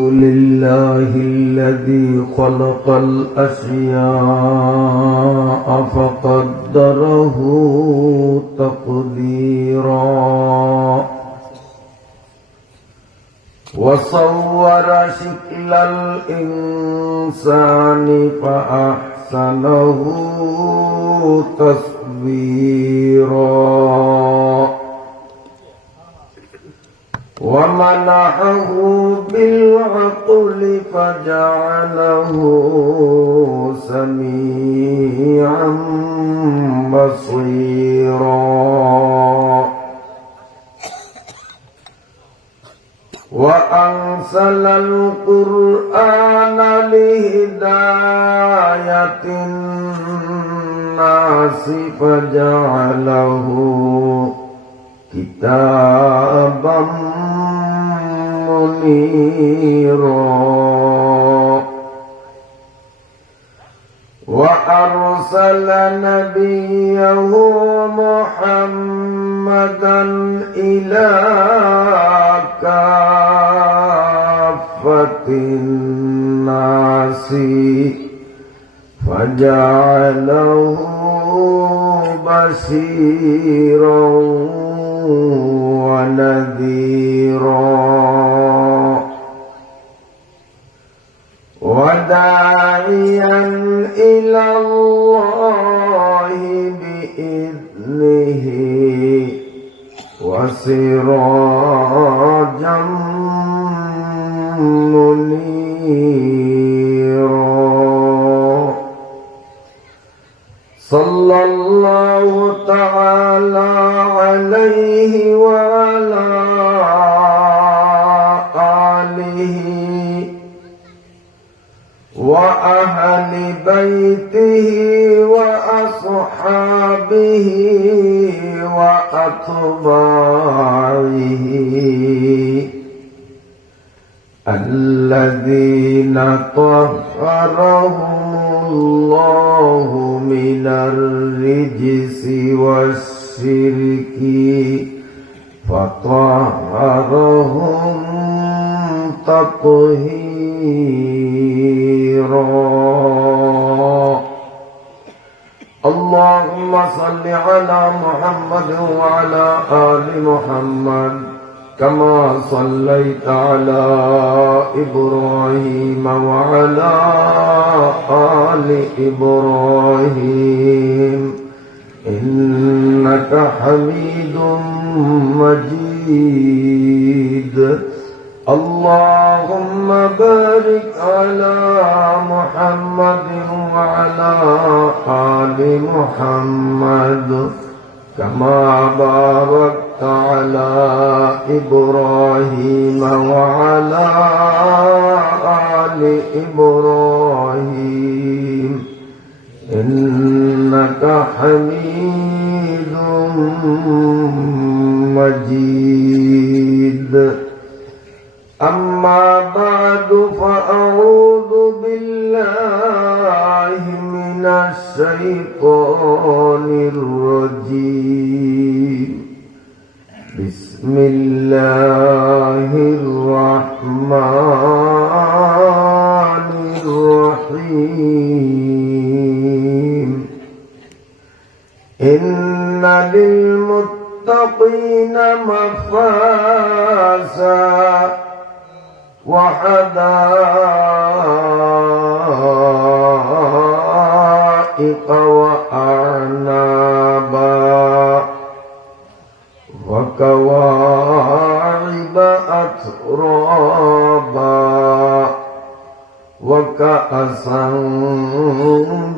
لله الذي خلق الأشياء فقدره تقديرا وصور شكل الإنسان فأحسنه تصويرا ومنحه بالعقل فجعله سميعا بصيرا وأنزل القرآن لهداية الناس فجعله كتابا منيرا وأرسل نبيه محمدا إلى كافة الناس فجعله بشيرا ونذيرا وداعيا إلى الله بإذنه وسراجا منيرا صلى الله تعالى عليه وعلى آله وأهل بيته وأصحابه وأتباعه الذين طهرهم الله من الرجس والشرك فطهرهم تطهيرا اللهم صل على محمد وعلى آل محمد كما صليت على إبراهيم وعلى آل إبراهيم إنك حميد مجيد اللهم بارك على محمد وعلى آل محمد كما باركت على إبراهيم وعلى آل إبراهيم إنك حميد مجيد أما بعد فأعوذ بالله من الشيطان الرجيم بسم الله الرحمن الرحيم إن للمتقين مفازا وحدائق وأعنابا وكواعب أترابا وكأسا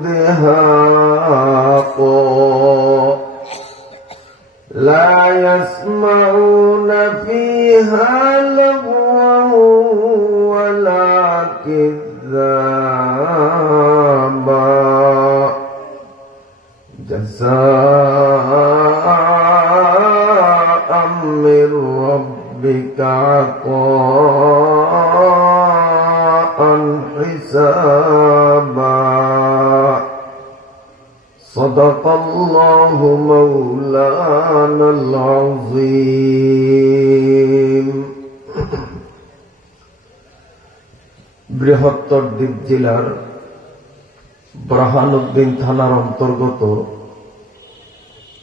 دهاقا لا يسمعون فيها لغوا ولا كذابا جزاء من ربك عطاء حسابا صدق الله مولانا العظيم বৃহত্তর দ্বীপ জেলার ব্রাহ্মণউদ্দিন থানার অন্তর্গত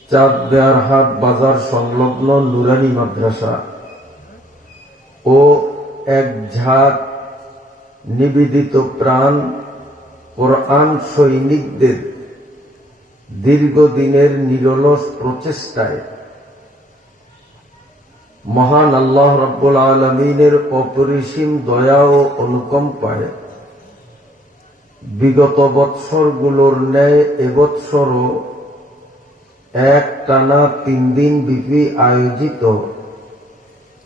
চাঁদ বেয়ারহাট বাজার সংলগ্ন নুরানি মাদ্রাসা ও এক ঝাঁক নিবেদিত প্রাণ কোরআন সৈনিকদের দীর্ঘদিনের নিরলস প্রচেষ্টায় মহান আল্লাহ রাব্বুল আলামিনের অপরিসীম দয়া ও অনুকম্পায় বিগত বৎসরগুলোর ন্যায় এবৎসরও একটানা 3 দিন ব্যাপী আয়োজিত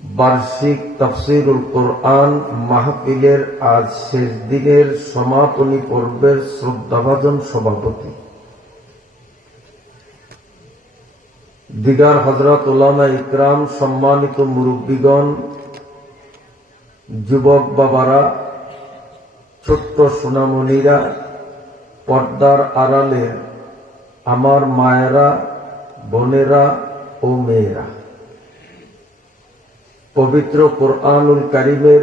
বার্ষিক তাফসীরুল কোরআন মাহফিলের আজ শেষ দিনের সমাপনী পর্বের শ্রদ্ধাভাজন সভাপতি দিগার হযরত উলামা ইকরাম, সম্মানিত মুরব্বীগণ, যুবক বাবারা, ছোট্ট সোনামণিরা, পর্দার আড়ালে আমার মায়েরা, বোনেরা ও মেয়েরা, পবিত্র কোরআনুল কারীমের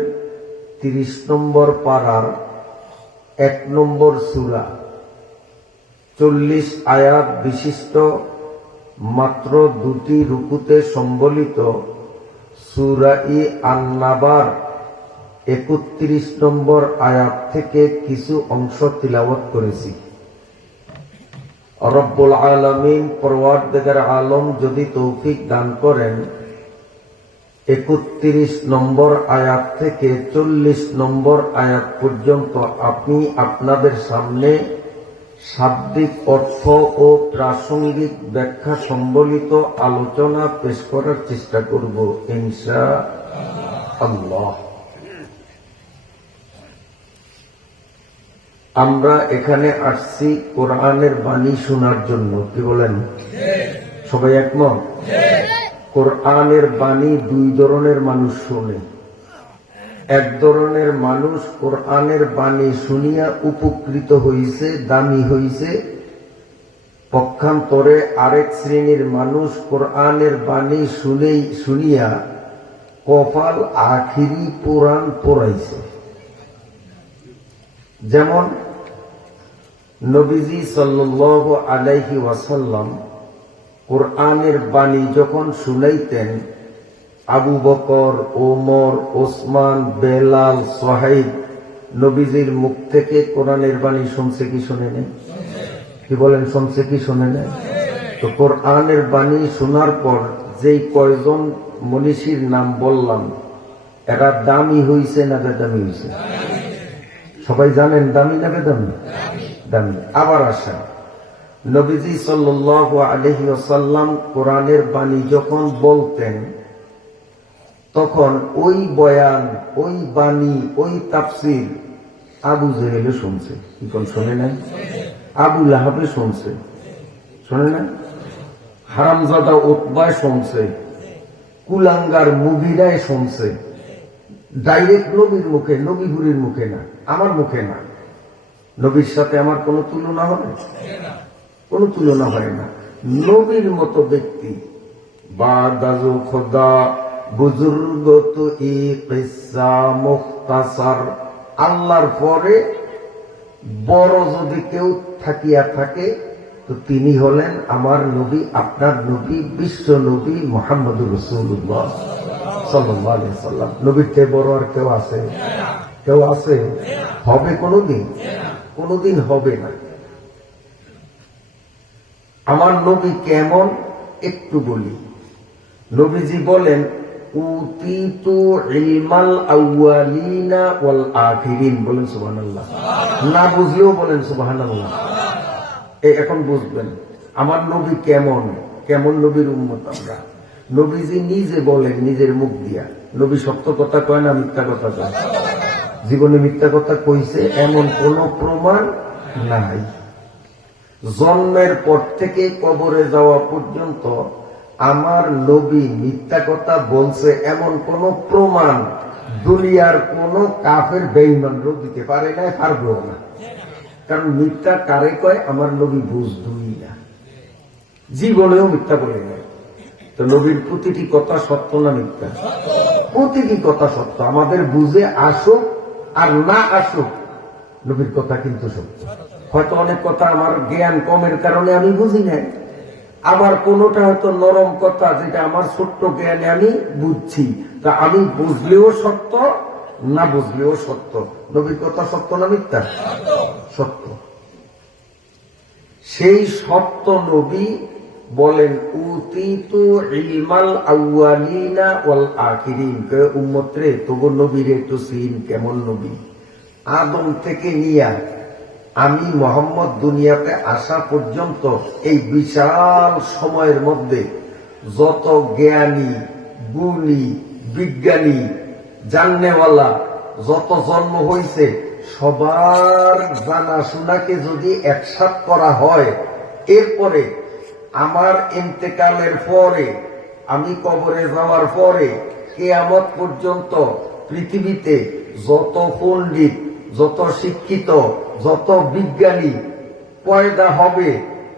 30 নম্বর পারার 1 নম্বর সূরা 40 আয়াত বিশিষ্ট মাত্র 2টি রুকুতে সম্বলিত সূরা আন-নাবার 31 নম্বর আয়াত থেকে কিছু অংশ তিলাওয়াত করেছি। রব্বুল আলামিন পরওয়ারদিগার আলম যদি তৌফিক দান করেন 31 নম্বর আয়াত থেকে 40 নম্বর আয়াত পর্যন্ত আমি আপনাদের সামনে শাব্দিক অর্থ ও প্রাসঙ্গিক ব্যাখ্যা সম্বলিত আলোচনা পেশ করার চেষ্টা করব ইনশাআল্লাহ। আমরা এখানে আসছি কোরআনের বাণী শোনার জন্য, কি বলেন? সবাই একমত? কোরআনের বাণী 2 ধরনের মানুষ শোনে। এক ধরনের মানুষ কোরআনের বাণী শুনিয়া উপকৃত হইছে, দামি হইছে। পক্ষান্তরে আরেক শ্রেণীর মানুষ কোরআনের বাণী শুনিয়া কপাল আখিরি পুরাণ পড়াইছে। যেমন নবীজি সাল্লাল্লাহু আলাইহি ওয়াসাল্লাম কোরআনের বাণী যখন শুনাইতেন, আবু বকর, ওমর, ওসমান, বেলাল, সোহাইব নবীজির মুখ থেকে কোরআনের বাণী শুনছে কি শুনে নেই? কি বলেন, শুনছে কি শুনে নেই? তো কোরআনের বাণী শোনার পর যেই কয়জন মনীষীর নাম বললাম, এরা দামি হইছে না বেদামি হইছে? সবাই জানেন দামি না বেদামি? দামি। আবার আসেন, নবীজি সাল্লাল্লাহু আলাইহি ওয়াসাল্লাম কোরআনের বাণী যখন বলতেন, তখন ওই বয়ান, ওই বাণী, ওই তাফসীর আবু জেহেলে শুনছে। কি কোন শুনে নাই? আবু লাহাবে শুনছে, শুনে নাই? হারামজাদা উতবায় শুনছে, কুলাঙ্গার মুগিরায় শুনছে। ডাইরেক্ট নবীর মুখে, নবীহুরির মুখে না, আমার মুখে না। নবীর সাথে আমার কোনো তুলনা হয়? কোনো তুলনা হয় না। নবীর মতো ব্যক্তি বাদাজু খোদা বুজুর্গ তো ই কিসসা মুখতাসার, আল্লাহর পরে বড় যদি কেউ থাকিয়া থাকে তো তিনি হলেন আমার নবী, আপনার নবী, বিশ্ব নবী মুহাম্মদুর রাসূলুল্লাহ সাল্লাল্লাহু আলাইহি ওয়াসাল্লাম। নবীর চেয়ে বড় আর কেউ আছে? কেউ আছে? হবে কোনদিন? কোনদিন হবে না। আমার নবী কেমন একটু বলি। নবীজি বলেন, উতিতু ইলমাল আউয়ালিনা ওয়াল আখিরিন। বলেন সুবহানাল্লাহ। না বুঝলেও বলেন সুবহানাল্লাহ। এখন বুঝবেন আমার নবী কেমন, কেমন নবীর উম্মত আমরা। নবীজি নিজে বলেন নিজের মুখ দিয়া, নবী সত্য কথা কয় না মিথ্যা কথা কয়? জীবনে মিথ্যা কথা কইছে এমন কোন প্রমাণ নাই। জন্মের পর থেকে কবরে যাওয়া পর্যন্ত আমার নবী মিথ্যা কথা বলছে এমন কোন প্রমাণ দুনিয়ার কোন কাফের বেঈমানও দিতে পারে না, পারবেও না। কারণ মিথ্যা কারে কয় আমার নবী বুঝদুই না, জীবনেও মিথ্যা বলে নাই। তো নবীর প্রতিটি কথা সত্য না মিথ্যা? প্রতিটি কথা সত্য। আমাদের বুঝে আসুক আর না আসুক, নবীর কথা কিন্তু সত্য। হয়তো অনেক কথা আমার জ্ঞান কমের কারণে আমি বুঝি না, আবার কোনটা হয়তো নরম কথা যেটা আমার ছোট্ট জ্ঞানে আমি বুঝছি, তা আমি বুঝলেও সত্য, না বুঝলেও সত্য। নবীর কথা সত্য না মিথ্যা? সত্য। সেই সত্য নবী বলেন উতিতু ইলমাল আউয়ালিনা ওয়াল আখিরিন। উম্মত রে, তবু নবীর একটু সিন কেমন নবী। আদম থেকে নিয়া আমি মোহাম্মদ দুনিয়াতে আসা পর্যন্ত এই বিশাল সময়ের মধ্যে যত জ্ঞানী, গুণী, বিজ্ঞানী, জাননেওয়ালা যত জন্ম হয়েছে, সবার জানাশোনাকে যদি একসাথ করা হয়, এরপরে আমার ইন্তেকালের পরে, আমি কবরে যাওয়ার পরে কিয়ামত পর্যন্ত পৃথিবীতে যত পণ্ডিত, যত শিক্ষিত, যত বিজ্ঞানী পয়দা হবে,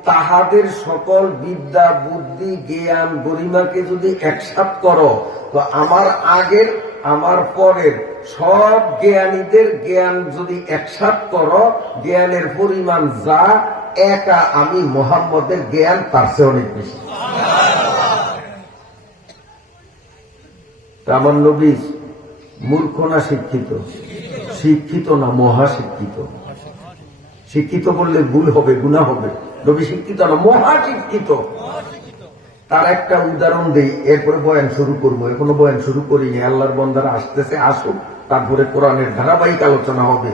তাহাদের সকল বিদ্যা, বুদ্ধি, জ্ঞান, গরিমাকে যদি একসাথ করো, তো আমার আগের, আমার পরের সব জ্ঞানীদের জ্ঞান যদি একসাথ করো, জ্ঞানের পরিমাণ যা, একা আমি মুহাম্মদের জ্ঞান তার চেয়ে অনেক বেশি। আমার নবী মূর্খ না শিক্ষিত? শিক্ষিত না মহাশিক্ষিত। শিক্ষিত বললে ভুল হবে, গুনাহ হবে। নবী শিক্ষিত না, মহাশিক্ষিত। তার একটা উদাহরণ দেই, এরপরে বয়ান শুরু করবো। এখনো বয়ান শুরু করিনি, আল্লাহর বান্দারা আসতেছে, আসুক, তারপরে কোরআনের ধারাবাহিক আলোচনা হবে।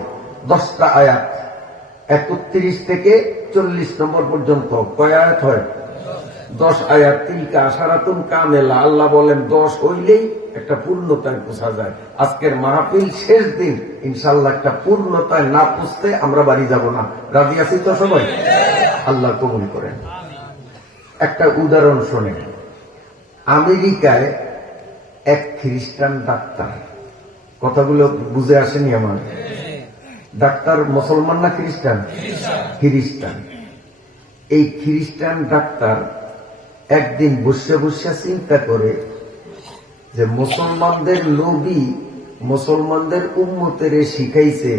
10টা আয়াত, 31 থেকে 40 নম্বর পর্যন্ত। কয় আয়াত হয়? 10 আয়াত। তিলকা আশারাতুন কামেলা। আল্লাহ বলেন 10 হইলেই একটা পূর্ণতায় পৌঁছা যায়। আজকের মাহফিল শেষ দিন, ইনশাআল্লাহ একটা পূর্ণতায় না পৌঁছতে আমরা বাড়ি যাব না। রাজি আছি তো সবাই? আল্লাহ কবুল করেন। একটা উদাহরণ শোনেন। আমেরিকায় এক খ্রিস্টান ডাক্তার, কথাগুলো বুঝে আসেনি আমার? ডাক্তার মুসলমান না খ্রিস্টান? খ্রিস্টান। এই খ্রিস্টান ডাক্তার একদিন বসে বসে চিন্তা করে যে মুসলমানদের নবী মুসলমানদের উম্মতের শিখাইছে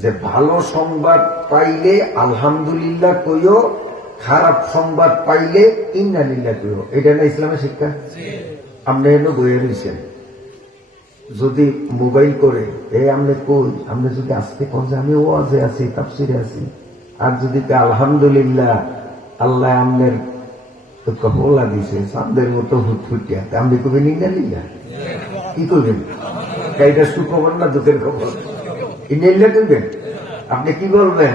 যে ভালো সংবাদ পাইলে আলহামদুলিল্লাহ কইও, খারাপ সংবাদ পাইলে ইন্না লিল্লাহ কইও। এটা না ইসলামের শিক্ষা? আপনি এনে বইয়ে রয়েছেন, যদি মোবাইল করে আপনি কই, আপনি যদি আসতে কোন যে আমি ওয়াজে আছি, তাফসিরে আছি, আর যদি আলহামদুলিল্লাহ আল্লাহ আমনের বলা দিছে চাঁদের মতো হুটফুটিয়া, আপনি কবেন ইন্না লিল্লাহ? কি করবেন? এটা সুখবর না দুঃখের খবর? ইন্না লিল্লাহ করবেন? আপনি কি বলবেন?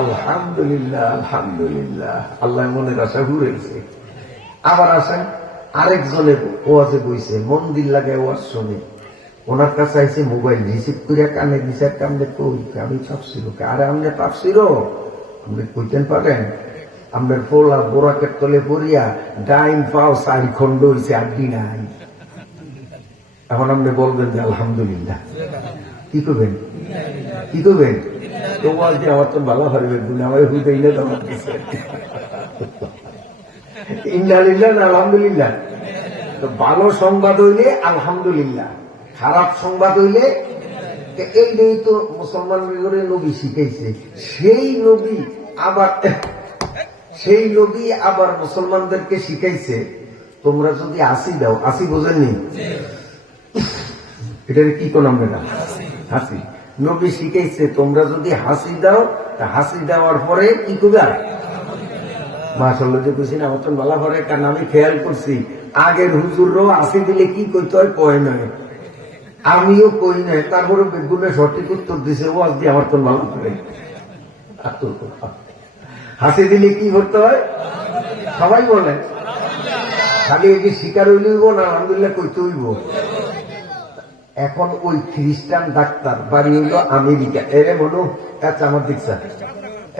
আলহামদুলিল্লাহ, আলহামদুলিল্লাহ। আল্লাহ মনের আশা ঘুরেছে। আবার আসেন, আরেকজনের ওয়াজে বইছে, মন্দির লাগে ওয়াজ শুনে, ওনার কাছে আইসে মোবাইল রিসিভ করে কানে দিছে, কামনে কই আমি তাফসির। আরে আপনি তাফসির আপনি কইতেন পারেন? আপনার পোলা বোরাকের তলে পড়িয়া ডাইন পাও 4 খন্ড হয়েছে, আড্ডি নাই। এখন আপনি বলবেন যে আলহামদুলিল্লাহ। কি করবেন? কি করবেন? তো ওয়াজ দিয়ে আমার তো ভালো হারবে, আমার হুইলে তোমার দিচ্ছে ইন্নালিল্লাহ না আলহামদুলিল্লাহ? তো ভালো সংবাদ হইলে আলহামদুলিল্লাহ, খারাপ সংবাদ হইলে, এইটাই তো মুসলমান নবী শিখাইছে। সেই নবী আবার মুসলমানদেরকে শিখাইছে, তোমরা যদি হাসি দাও, হাসি বোঝেননি? এটার কি কোন আমরা হাসি? নবী শিখাইছে তোমরা যদি হাসি দাও, হাসি দেওয়ার পরে কি করবে? মাশাআল্লাহ যে বুঝি না, আমার তো বলা পরে, কারণ আমি খেয়াল করছি আগের হুজুররাও হাসি দিলে কি কইতে হয় কয় নয়, আমিও কই নাই, তারপরে বেগুনে সঠিক উত্তর দিছে, ওয়াজ দিয়ে আমার তো ভালো করে। হাসি দিলে কি করতে হয়? সবাই বলে, খালি এই যে শিকার হইলইব না আলহামদুলিল্লাহ কইতে হইব। এখন ওই খ্রিস্টান ডাক্তার বাড়ি হইল আমেরিকা। এরে বলো, আচ্ছা আমার দিকছা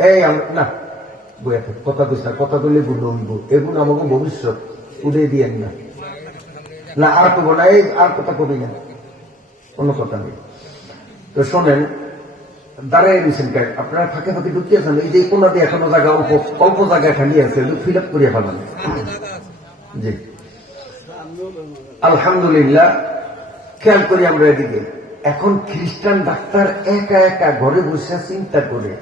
এই না কথা কইস না, কথা কইলে গুণ হইব, এগুলো আমাকে ভবিষ্যৎ উড়ে দিয়েন না। না আর কব না, এই আর কথা কবি না, কোনো কথা নেই। তো শোনেন, দাঁড়াই রয়েছেন, আপনারা ফাঁকে ফাঁকে ঢুকিয়েছেন, এই যে কোন দিয়ে এখনো জায়গা অল্প জায়গায় খালি আছে, ফিল আপ করিয়া ফেলান। জি আলহামদুলিল্লাহ। খেয়াল করি আমরা এদিকে, এখন খ্রিস্টান ডাক্তার একা একা ঘরে বসে চিন্তা করে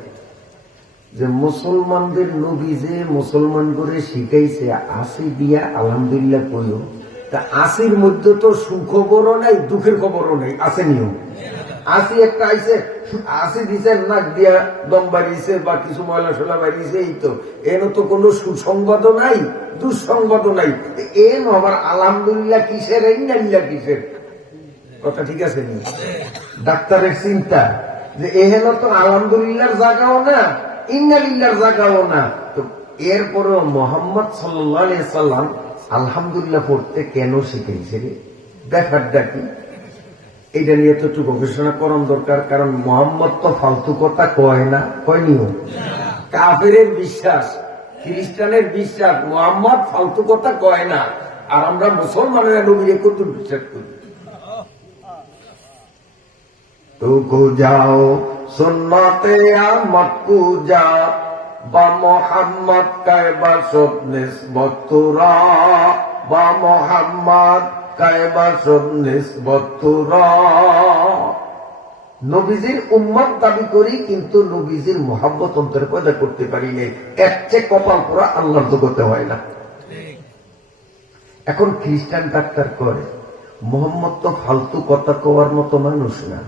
যে মুসলমানদের নবী যে মুসলমান করে শিখাইছে আসি দিয়া আলহামদুলিল্লাহ কইও, তা আসির মধ্যে তো সুখবরও নাই দুঃখের খবরও নেই, আছে নিয়ম। আসি একটা আইসে, আসি দিছে নাক দিয়া দম বাড়িয়েছে বা কিছু ময়লা সোলা বাড়িয়েছে, এই তো এর তো কোনো সুসংবাদও নাই দুঃসংবাদও নাই। এন আবার আলহামদুলিল্লাহ কিসের ইন্নালিল্লাহ কিসের কথা, ঠিক আছে নি? ডাক্তারের চিন্তা যে এহেন তো আলহামদুলিল্লাহর জায়গাও না ইন্নালিল্লাহর জায়গাও না। তো এরপরেও মোহাম্মদ সাল্লাল্লাহু আলাইহি সাল্লাম আলহামদুলিল্লাহ পড়তে কেন শিখেছে রে? দেখার ডাকি এইটা নিয়ে তো একটু গবেষণা করার দরকার। কারণ মোহাম্মদ তো ফালতু কথা কয় না, কয়নিও। কাফেরের বিশ্বাস, খ্রিস্টানের বিশ্বাস মোহাম্মদ ফালতু কথা কয় না, আর আমরা মুসলমানেরা নবীরে কত বিশ্বাস করি। তুকু যাও সুন্নতে আমত কু যা বা মোহাম্মদ কায়বা সব নিসবতুরা বা মোহাম্মদ কায়বা সব নিসবতুরা। নবীজির উম্মত দাবি করি কিন্তু নবীজির মোহাব্বত অন্তরে পয়দা করতে পারি নাই। এর চেয়ে কপাল পোড়া আল্লাহর জগতে হয় না। এখন খ্রিস্টান ডাক্তার করে মোহাম্মদ তো ফালতু কথা কওয়ার মতো মানুষ না।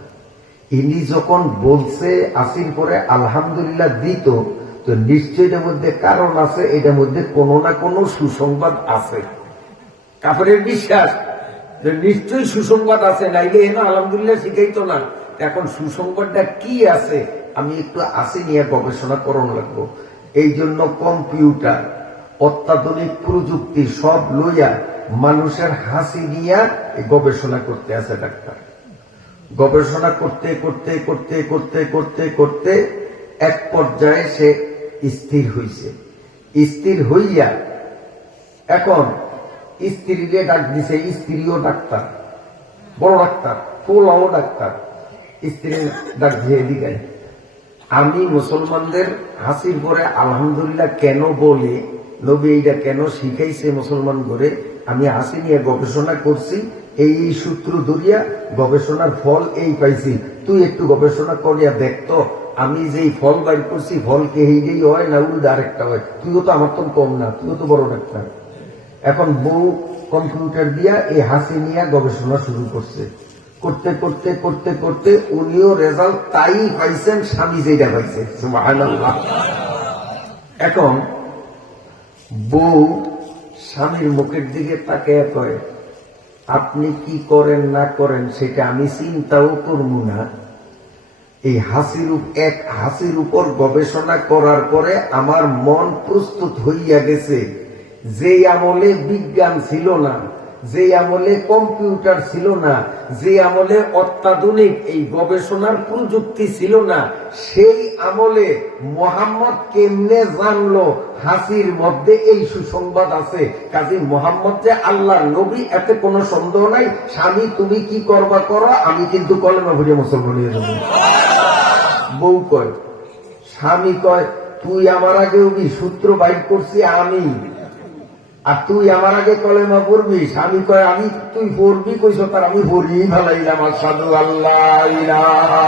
ইনি যখন বলছে আসির পরে আলহামদুলিল্লাহ দিত, তো নিশ্চয় এটার মধ্যে কারণ আছে, এটার মধ্যে কোনো না কোনো সুসংবাদ আছে। কাফেরের বিশ্বাস যে নিশ্চয়ই সুসংবাদ আছে, নাইলে এনে আলহামদুলিল্লাহ শিখাইতো না। এখন সুসংবাদটা কি আছে আমি একটু আসি নিয়ে গবেষণা করণ লাগবো। এই জন্য কম্পিউটার অত্যাধুনিক প্রযুক্তি সব লইয়া মানুষের হাসি নিয়ে গবেষণা করতে আছে ডাক্তার। গবেষণা করতে করতে করতে করতে করতে করতে এক পর্যায়ে সে স্থির হইছে। স্থির হইয়া এখন স্ত্রীকে ডাক দিছে। স্ত্রীও ডাক্তার, বড় ডাক্তার, পোলাও ডাক্তার। স্ত্রী ডাক দিয়ে এদিকে, আমি মুসলমানদের হাসির পরে আলহামদুলিল্লাহ কেন বলে, নবী এইটা কেন শিখাইছে মুসলমান করে, আমি হাসি নিয়ে গবেষণা করছি, এই সূত্র ধরিয়া গবেষণার ফল এই পাইছি। তুই একটু গবেষণা করিয়া দেখতো আমি যে ফল বাইর করছি ফল কে এইটাই হয় না উল্টা আরেকটা হয়। তুইও তো আমার তো কম না, তুইও তো বড় ডাক্তার। এখন বউ কম্পিউটার দিয়া এই হাসি নিয়ে গবেষণা শুরু করছে। করতে করতে করতে করতে উনিও রেজাল্ট তাই পাইছেন স্বামী যেটা পাইছে। সুবহানাল্লাহ। এখন বউ স্বামীর মুখের দিকে তাকিয়ে কয়, আপনি কি করেন না করেন সেটা আমি চিন্তাও করবো না। এই হাসির উপর গবেষণা করার পরে আমার মন প্রস্তুত হইয়া গেছে। যে আমলে বিজ্ঞান ছিল না, যে আমলে কম্পিউটার ছিল না, যে আমলে অত্যাধুনিক এই গবেষণার প্রযুক্তি ছিল না, সেই আমলে মোহাম্মদ কেমনে জানলো হাসির মধ্যে এই সুসংবাদ আছে। কাজী মোহাম্মদ যে আল্লাহর নবী এতে কোনো সন্দেহ নাই। স্বামী তুমি কি করবা করো, আমি কিন্তু কলেমা ভরে মুসলমান হয়ে যাবো। বউ কয়, স্বামী কয় তুই আমার আগে সূত্র বাইর করছি আমি, আর তুই আমার আগে কলেমা পড়বি। স্বামী কয় আমি, তুই পড়বি কইস তার আমি পড়ি ভালাইলাম। আশহাদু আল্লাহ ইলাহা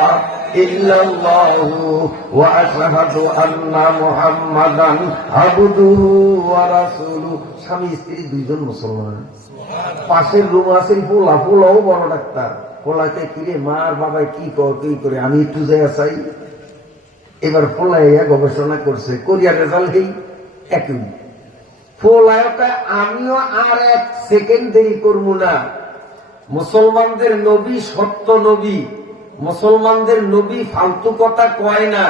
ইল্লাল্লাহু ওয়া আশহাদু আন্না মুহাম্মাদান আবদুহু ওয়া রাসূলুহু। স্বামী স্ত্রী দুইজন মুসলমান। পাশের রুম আছে পোলাও বড় ডাক্তার। পোলাকে কিরে মার বাবাই কি করে, আমি একটু যাই চাই। এবার পোলাইয়া গবেষণা করছে, কোরিয়া রেজাল্ট হেই একই। পোলায়টা আমিও আর এক সেকেন্ড দেরি করবো না। মুসলমানদের নবী সত্য নবী, মুসলমানদের নবী ফালতু কথা কয় না।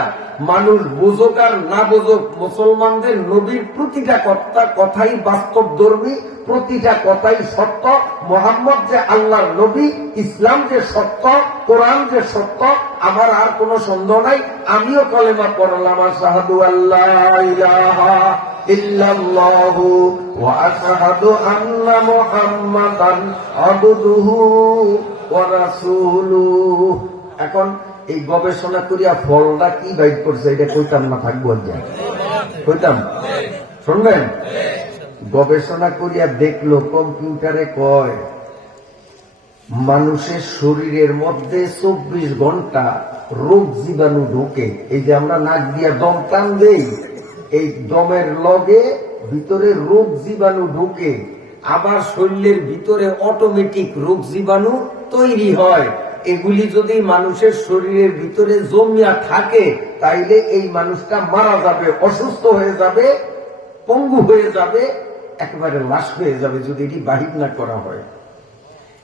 মানুষ বুঝুক আর না বুঝুক, মুসলমানদের নবীর প্রতিটা কথাই বাস্তব ধর্মী, প্রতিটা কথাই সত্য। মোহাম্মদ যে আল্লাহর নবী, ইসলাম যে সত্য, কোরআন যে সত্য, আমার আর কোনো সন্দেহ নাই। আমিও কলেমা পড়লাম, আশহাদু আল্লাহ ইলাহা ইল্লাল্লাহু ওয়া আশহাদু আন্না মুহাম্মাদান আবদুহু ওয়া রাসূলুহু। এখন এই গবেষণা করিয়া ফলটা কি বাইর করছে এটা কইতাম না, থাকবো কইতাম, শুনবেন। গবেষণা করিয়া দেখলো কম্পিউটারে কয় মানুষের শরীরের মধ্যে 24 ঘন্টা রোগ জীবাণু ঢোকে। এই যে আমরা নাক দিয়া দম টান দেই, এই দমের লগে ভিতরে রোগ জীবাণু ঢোকে, আবার শরীরের ভিতরে অটোমেটিক রোগ জীবাণু তৈরি হয়। এগুলি যদি মানুষের শরীরের ভিতরে জমিয়া থাকে তাইলে এই মানুষটা মারা যাবে, অসুস্থ হয়ে যাবে, পঙ্গু হয়ে যাবে, একেবারে লাশ হয়ে যাবে যদি এটি বাহির না করা হয়।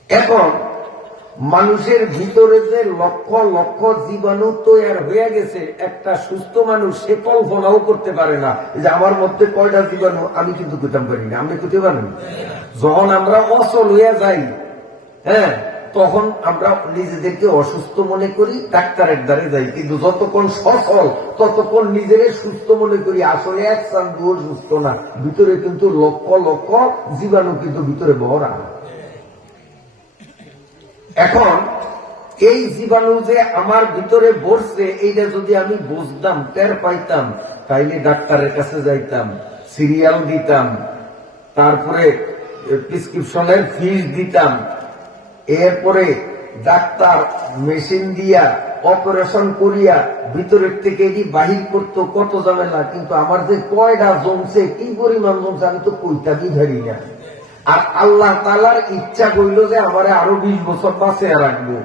এখন মানুষের ভিতরে যে লক্ষ লক্ষ জীবাণু তৈরি হয়ে গেছে, একটা সুস্থ মানুষ সে কল্পনাও করতে পারে না যে আমার মধ্যে কয়টা জীবাণু, আমি কিন্তু করতে পারি না। আপনি করতে পারেন? যখন আমরা অচল হইয়া যাই, হ্যাঁ, তখন আমরা নিজেদেরকে অসুস্থ মনে করি, ডাক্তারের দ্বারে যাই, কিন্তু যতক্ষণ সচল ততক্ষণ নিজেরে সুস্থ মনে করি। আসলে এক চান্দুও সুস্থ না, ভিতরে কিন্তু লক্ষ লক্ষ জীবাণু কিন্তু ভিতরে ভরা। এখন এই জীবাণু যে আমার ভিতরে বসছে, এইটা যদি আমি বুঝতাম, টের পাইতাম, তাইলে ডাক্তারের কাছে যাইতাম, সিরিয়াল দিতাম, তারপরে প্রেসক্রিপশনের ফিস দিতাম, এরপরে ডাক্তার মেশিন দিয়া অপারেশন করিয়া ভিতরের থেকে এটি বাহির করতো, কত ঝামেলা। কিন্তু আমার যে কয়টা জমছে, কি পরিমাণ জমছে, আমি তো কইতামই ধরি না। আর আল্লাহ তাআলার ইচ্ছা কইল যে আমারে আরো 20 বছর বাঁচিয়ে রাখবো,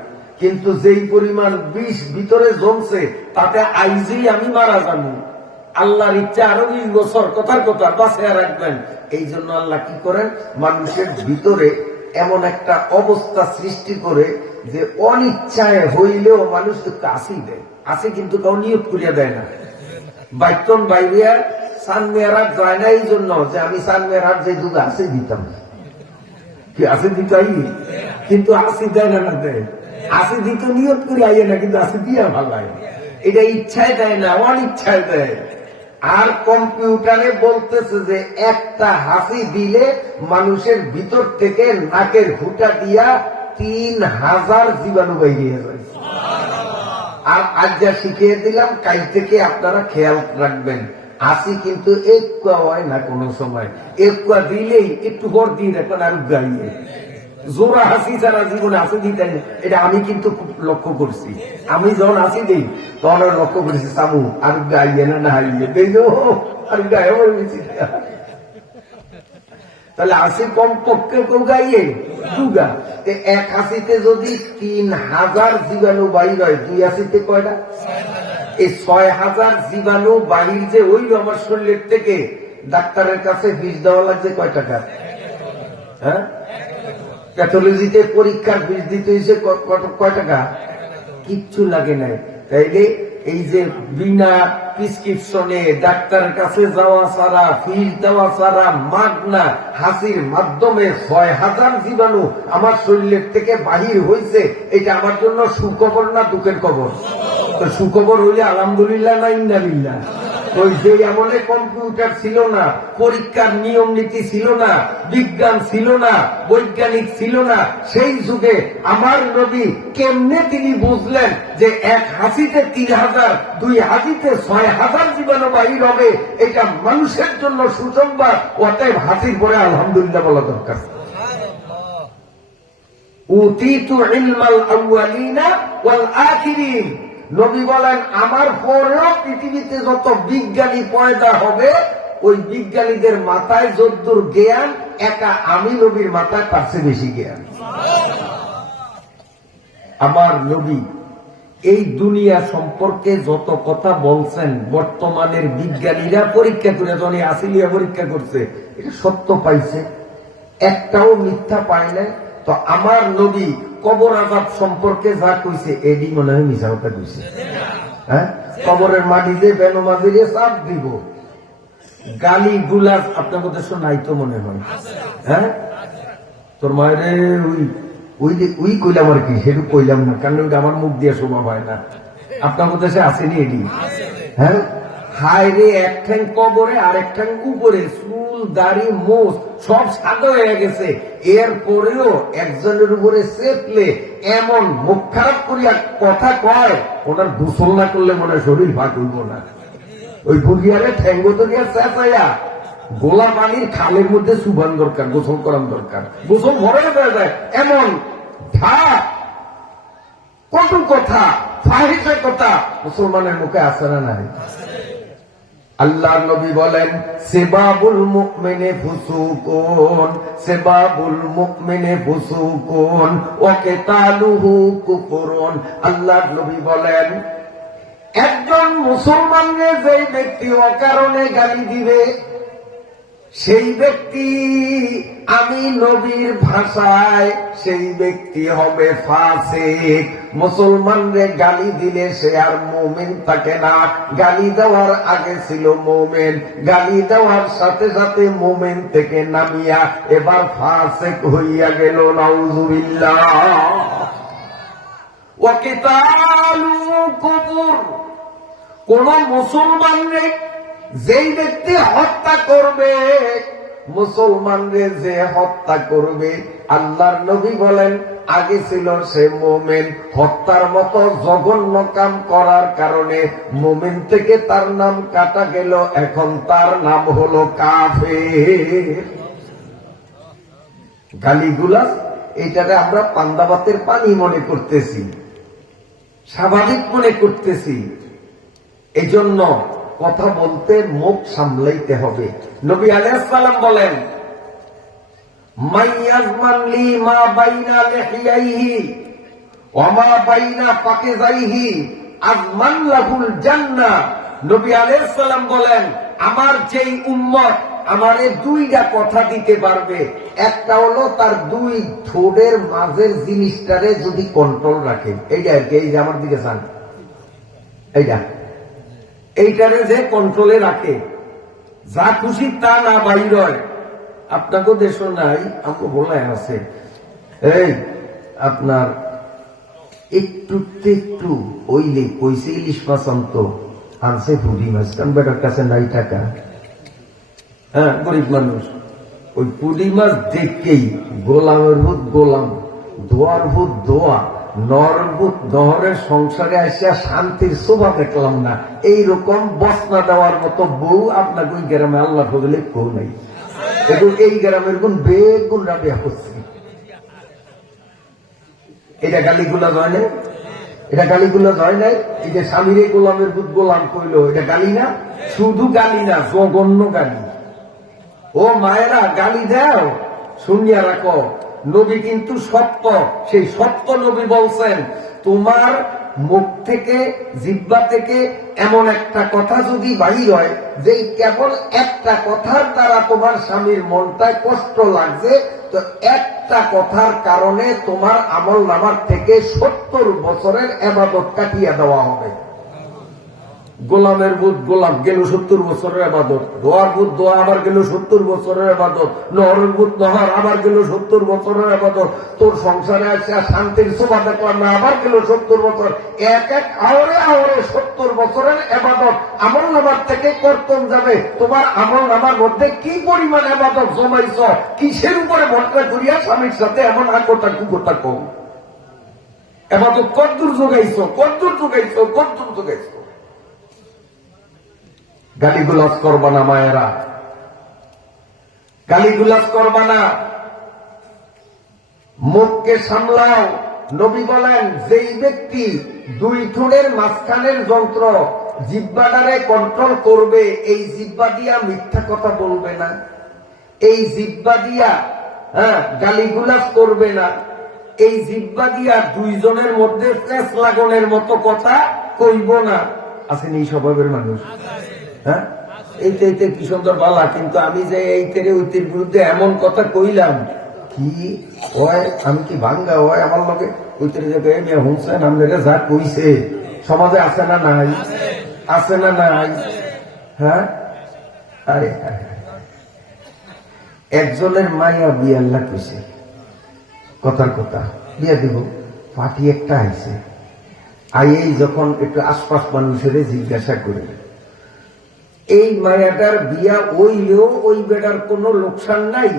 কিন্তু যেই পরিমাণ বিষ ভিতরে জমছে তাতে আইজেই আমি মারা যাবো। আল্লাহর ইচ্ছা আরো 20 বছর কথার কথা বাঁচিয়ে রাখবেন। এই জন্য আল্লাহ কি করেন, মানুষের ভিতরে এমন একটা অবস্থা সৃষ্টি করে যে অনিচ্ছায় হইলেও মানুষ কাশি দেয়, আসে কিন্তু কেউ নিয়োগ করিয়া দেয় না। বাইতন বাইরিয়া সান মেয়ারাত যায় না এই জন্য যে আমি সান মেয়ারাত যে দুধ আসে দিতাম, কি আসে দিতাই, কিন্তু আসি দেয় না, দেয় আসি দিত নিয়োগ করে আইয়ে না, কিন্তু আসি দিয়া ভালাই। এটা ইচ্ছায় দেয় না, অনিচ্ছায় দেয়। আর কম্পিউটারে বলতেছে যে একটা হাসি দিলে মানুষের ভিতর থেকে নাকের ফুটা দিয়া 3000 জীবাণু বেরিয়ে যায়। আর আজ যা শিখিয়ে দিলাম, কাল থেকে আপনারা খেয়াল রাখবেন, হাসি কিন্তু একটু হয় না কোনো সময়, একটু দিলেই একটু ভর দিয়ে রাখবেন আর গাইয়ে জোড়া হাসি ছাড়া জীবনে হাসি দিতেন। এটা আমি কিন্তু খুব লক্ষ্য করছি। আমি যখন হাসি দিই তখন লক্ষ্য করেছি সামু আর গাইয়ে না, না হারিয়ে দেখো আর গায়ে বেশি। তাহলে হাসি কম পক্ষে কেউ গাইয়ে দুগা, এক হাসিতে যদি 3000 জীবাণু বাহির হয়, 2 হাসিতে কয়টা? এই 6000 জীবাণু বাহির যে হইল আমার শরীরের থেকে, ডাক্তারের কাছে বিষ দেওয়া লাগছে কয় টাকা? হ্যাঁ, প্যাথোলজিতে পরীক্ষার বিষ দিতে হয়েছে কয় টাকা? কিচ্ছু লাগে নাই। তাইলে এই যে বিনা প্রেসক্রিপশনে ডাক্তারের কাছে যাওয়া ছাড়া, ফিস দেওয়া ছাড়া, মাগনা হাসির মাধ্যমে 6000 জীবাণু আমার শরীরের থেকে বাহির হয়েছে, এটা আমার জন্য সুখবর না দুঃখের খবর? তো সুখবর হইলে আলহামদুলিল্লাহ না ইন্নালিল্লাহ। ওই যে আমলে কম্পিউটার ছিল না, পরীক্ষার নিয়ম নীতি ছিল না, বিজ্ঞান ছিল না, বৈজ্ঞানিক ছিল না, সেই যুগে আমার নবী কেমনে তিনি বুঝলেন যে এক হাসিতে 3000, 2 হাসিতে 6000 জীবাণু বাহির হবে? এটা মানুষের জন্য সুসংবাদ। অতএব হাসির পরে আলহামদুলিল্লাহ বলা দরকার। উতীতু ইলমাল আউয়ালিনা ওয়াল আখিরিন। নবী বলেন আমার পরেও পৃথিবীতে যত বিজ্ঞানী পয়দা হবে, ওই বিজ্ঞানীদের মাথায় যদ্দূর জ্ঞান, একা আমি নবীর মাথায় তার চেয়ে বেশি জ্ঞান। আমার নবী এই দুনিয়া সম্পর্কে যত কথা বলছেন, বর্তমানের বিজ্ঞানীরা পরীক্ষা করে, যখন আসিলিয়া পরীক্ষা করছে, এটা সত্য পাইছে, একটাও মিথ্যা পায় না। তো আমার নবী কবর আযাব সম্পর্কে যা কইছে, এডি মনে হয় মিছা কথা কইছে। হ্যাঁ, কবরের মাটিতে বেনমাজিরে চাপ দিব, গালি গুলাজ আপনার কথা শোনাই তো মনে হয়। হ্যাঁ, তোর মায়ের ওই কইলাম আর কি, সেটু কইলাম না, কারণ ওইটা আমার মুখ দিয়ে শোভা হয় না। আপনার কথা সে আসেনি এডি? হ্যাঁ, হায় রে, এক ঠ্যাং কবরে আর এক ঠ্যাং উপরে, চুল দাড়ি মোষ সব সাদা হয়ে গেছে, এরপরেও একজনের উপরে চেপলে এমন মুখ খারাপ করিয়া কথা কয়, ওনার গোসল না করলে মনে হয় শরীর ভাগ হইব না। ওই বুড়িয়ারে ঠ্যাঙ্গ ধরিয়া চেঁচাইয়া গোলা পানির খালের মধ্যে সুবান দরকার, গোসল করার দরকার, গোসল ভরে হয়ে যায়, এমন ঢাক, কটু কথা, ফাহিশা কথা মুসলমানের মুখে আছে না নাই? আল্লাহর নবী বলেন, সিবাবুল মুমিনে ফুসুকুন, সিবাবুল মুমিনে ফুসুকুন ওয়া কিতালুহু কুফরুন। আল্লাহর নবী বলেন, একজন মুসলমানকে যেই ব্যক্তি অকারণে গালি দিবে, সেই ব্যক্তি, আমি নবীর ভাষায় সেই ব্যক্তি হবে ফাসিক। মুসলমানরে গালি দিলে সে আর মুমিন থাকে না। গালি দেওয়ার আগে ছিল মুমিন, গালি দেওয়ার সাথে সাথে মুমিন থেকে নামিয়া এবার ফাসিক হইয়া গেল। নাউযুবিল্লাহ। ওয়া কিতালু কুফর, কোন মুসলমানরে যেই ব্যক্তি হত্যা করবে, মুসলমানরে যে হত্যা করবে, আল্লাহর নবী বলেন আগে ছিল সে মুমিন, হত্যার মতো জঘন্য কাম করার কারণে মুমিন থেকে তার নাম কাটা গেল, এখন তার নাম হলো কাফের। গালিগুলাস এইটাকে আমরা পান্দাবাতের পানি মনে করতেছি, স্বাভাবিক মনে করতেছি। এই জন্য কথা বলতে মুখ সামলাইতে হবে। নবী আলাইহিস সালাম বলেন, মাইয়াজমান লি মা বাইনা লিহিয়াইহি ওয়া মা বাইনা ফাকিজাইহি আজমান লাহুল জান্নাহ। নবী আলাইহিস সালাম বলেন, আমার যেই উম্মত আমারে দুইটা কথা দিতে পারবে, একটা হলো তার দুই ঠোঁটের মাঝের জিনিসটারে যদি কন্ট্রোল রাখে, এইটা আর কি, এই যে আমার দিকে চান, এইটারে যে কন্ট্রোলে রাখে, যা খুশি তা না বাইর হয়। আপনাকে দেশ নাই, আমাকে বলে আছে, এই আপনার একটু ওইলে কইছে ইলিশ মাছ আনতো, আনছে পুরি মাছ, কারণ বেটার কাছে নাই টাকা। হ্যাঁ, গরিব মানুষ। ওই পুরি মাছ দেখেই গোলামের ভূত গোলাম, দোয়ার ভূত দোয়া, নরভূত নহরের সংসারে আসিয়া শান্তির শোভা দেখলাম না। এইরকম বসনা দেওয়ার মতো বউ আপনাকে ওই গ্রামে আল্লাহ ফজলে কেউ নাই। এখন এই গ্রামের গুণ বেগুন রাবে হচ্ছে। এটা গালিগুলা হয় নাই, এটা গালিগুলা হয় নাই। এই যে স্বামীর গোলামের ভূত গোলাম কইলো, এটা গালি না? শুধু গালি না, জঘন্য গালি। ও মায়েরা, গালি দাও, শুনিয়া রাখো, নবী কিন্তু সত্য, সেই সত্য নবী বলছেন, তোমার মুখ থেকে, জিহ্বা থেকে এমন একটা কথা যদি বাহির হয় যে কেবল একটা কথার দ্বারা তোমার স্বামীর মনটায় কষ্ট লাগছে, তো একটা কথার কারণে তোমার আমল নামার থেকে 70 বছরের ইবাদত কাটিয়ে দেওয়া হবে। গোলামের ভূত গোলাম গেল 70 বছরের ইবাদত, দোয়ার ভূত দোয়া আবার গেল 70 বছরের ইবাদত, নহরের ভূত নহর আবার গেল 70 বছরের ইবাদত, তোর সংসারে আছে শান্তির শোভা দেখলাম না, আবার গেল 70 বছর। এক এক আওরে আওরে 70 বছরের ইবাদত আমল নামার থেকে কর্তন যাবে। তোমার আমল নামার মধ্যে কি পরিমাণ ইবাদত জমাইছ, কিসের উপরে ভরসা করিয়া স্বামীর সাথে এমন আকটা কুকটা কম ইবাদত কদ্দুর যোগাইছ, কদ্দুর যোগাইছ, কদ্দুর যোগাইছ। গালিগুলাজ করবা না মায়েরা, গালিগুলাজ করবা না, মুখকে সামলাও। নবী বলেন, যেই ব্যক্তি দুই ঠোঁটের মাঝখানের যন্ত্র জিহ্বাটারে কন্ট্রোল করবে, এই জিহ্বা দিয়া মিথ্যা কথা বলবে না, এই জিহ্বা দিয়া গালিগুলাজ করবে না, এই জিহ্বা দিয়া দুইজনের মধ্যে ফ্যাস লাগানোর মতো কথা কইব না। আছেন এই স্বভাবের মানুষ? হ্যাঁ, এইতে কি সুন্দর বালা, কিন্তু আমি যে এই তেরে ঐতির বিরুদ্ধে এমন কথা কইলাম, কি ওই আমি কি ভাঙ্গা হয় আমার লগে ঐতিরে যে মেয়ে হুঁসেন আপনারা যা কইছে সমাজে আছে না নাই? আছে না নাই? হ্যাঁ, আরে একজনের মাইয়া বিয়ে আল্লাহ কইছে, কথার কথা বিয়া দিব, পার্টি একটা আইছে, আইয়েই যখন একটু আশপাশ মানুষের জিজ্ঞাসা করে, এই মায়াটার বিয়া হইলেও ওই বেটার কোনো লোকসান নাই,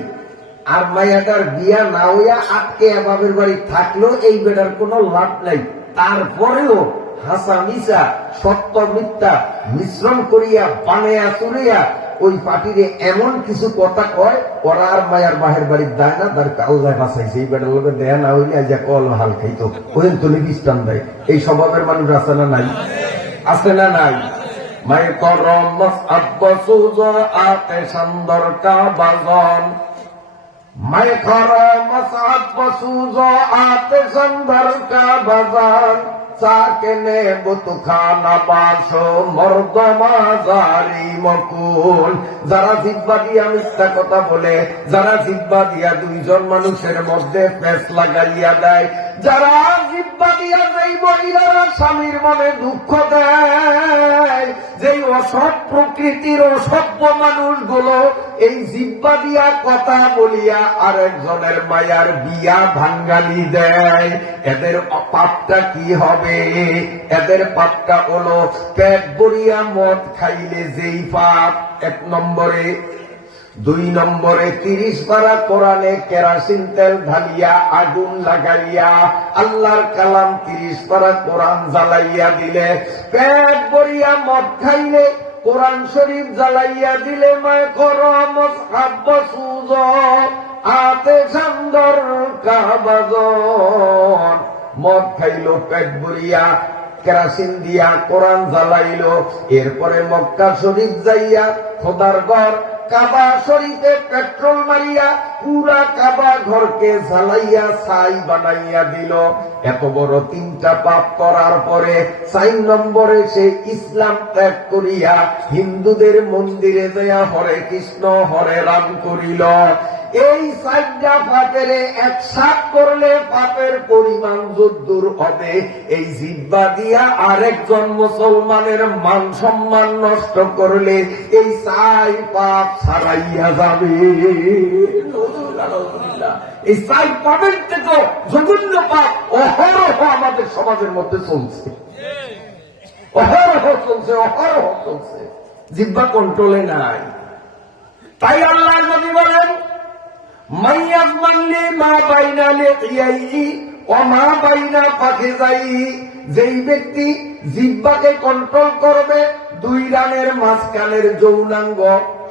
আর মায়াটার বিয়া না হইয়া আটকে বাবের বাড়ি থাকলেও এই বেটার কোনো লাভ নাই। তারপরেও হাসা মিশা সত্য মিথ্যা মিশ্রণ করিয়া বানাইয়া চুরিয়া ওই পার্টিরে এমন কিছু কথা কয়, ওরা আর মায়ার বাহের বাড়ির দেয় না, তার আল্লাহ বাঁচাইছে, এই বেটার লোকের দেয়া না হইলে আজ কল হাল খাইতো, ওই তো লিবিস্টান দেয়। এই স্বভাবের মানুষ আছে না নাই? আছে না নাই? মায়ের করম আব্বাসুজ আতে সুন্দর কাবাজন, মায়ের করম আব্বাসুজ আতে সুন্দর কাবাজন, চাকেনে বুতু খানা বাসো মর্দমা জারি মকুল। যারা জিব্বা দিয়া মিথ্যা কথা বলে, যারা জিব্বা দিয়া দুইজন মানুষের মধ্যে পেঁচ লাগাইয়া দেয়, যারা জিব্বা দিয়া যেই মহিলারা স্বামীর মনে দুঃখ দেয়, যেই অসৎ প্রকৃতির অসভ্য মানুষগুলো এই জিব্বা দিয়া কথা বলিয়া আরেকজনের মায়ার বিয়া ভাঙ্গালি দেয়, এদের পাপটা কি হবে? এদের পাপটা হলো পেট ভরিয়া মদ খাইলে যেই পাপ, 1 নম্বরে। 2 নম্বরে 30 পারা কোরআনে কেরাসিন তেল ঢালিয়া আগুন লাগাইয়া আল্লাহর কালাম 30 পারা কোরআন জ্বালাইয়া দিলে, পেট ভরিয়া মদ খাইলে কোরআন শরীফ জ্বালাইয়া দিলে, মায় করম আব্বাসুজ আতে সুন্দর কাবাজন। মদ খাইলো পেট ভরিয়া, কেরাসিন দিয়া কোরআন জ্বালাইলো, এরপরে মক্কা শরীফ যাইয়া খোদার ঘর কাবা শরীফে পেট্রোল মারিয়া পুরা কাবা ঘরকে জ্বালাইয়া ছাই বানাইয়া দিল। এত বড় 3টা পাপ করার পরে 4 নম্বরে সে ইসলাম ত্যাগ করিয়া হিন্দুদের মন্দিরে যাইয়া হরে কৃষ্ণ হরে রাম করিল। এই 4টা পাপের একসাথ করলে পাপের পরিমাণ যদ্দূর হবে, এই জিহ্বা দিয়া আরেকজন মুসলমানের মান সম্মান নষ্ট করলে এই 4 পাপ ছাড়াইয়া যাবে। এই 4 পাপের থেকে জঘন্য পাপ অহরহ আমাদের সমাজের মধ্যে চলছে, অহরহ চলছে, অহরহ চলছে, জিহ্বা কন্ট্রোলে নাই। তাই আল্লাহ নবী বলেন, যেই ব্যক্তি জিহ্বাকে কন্ট্রোল করবে, 2 রানের মাঝখানের যৌনাঙ্গ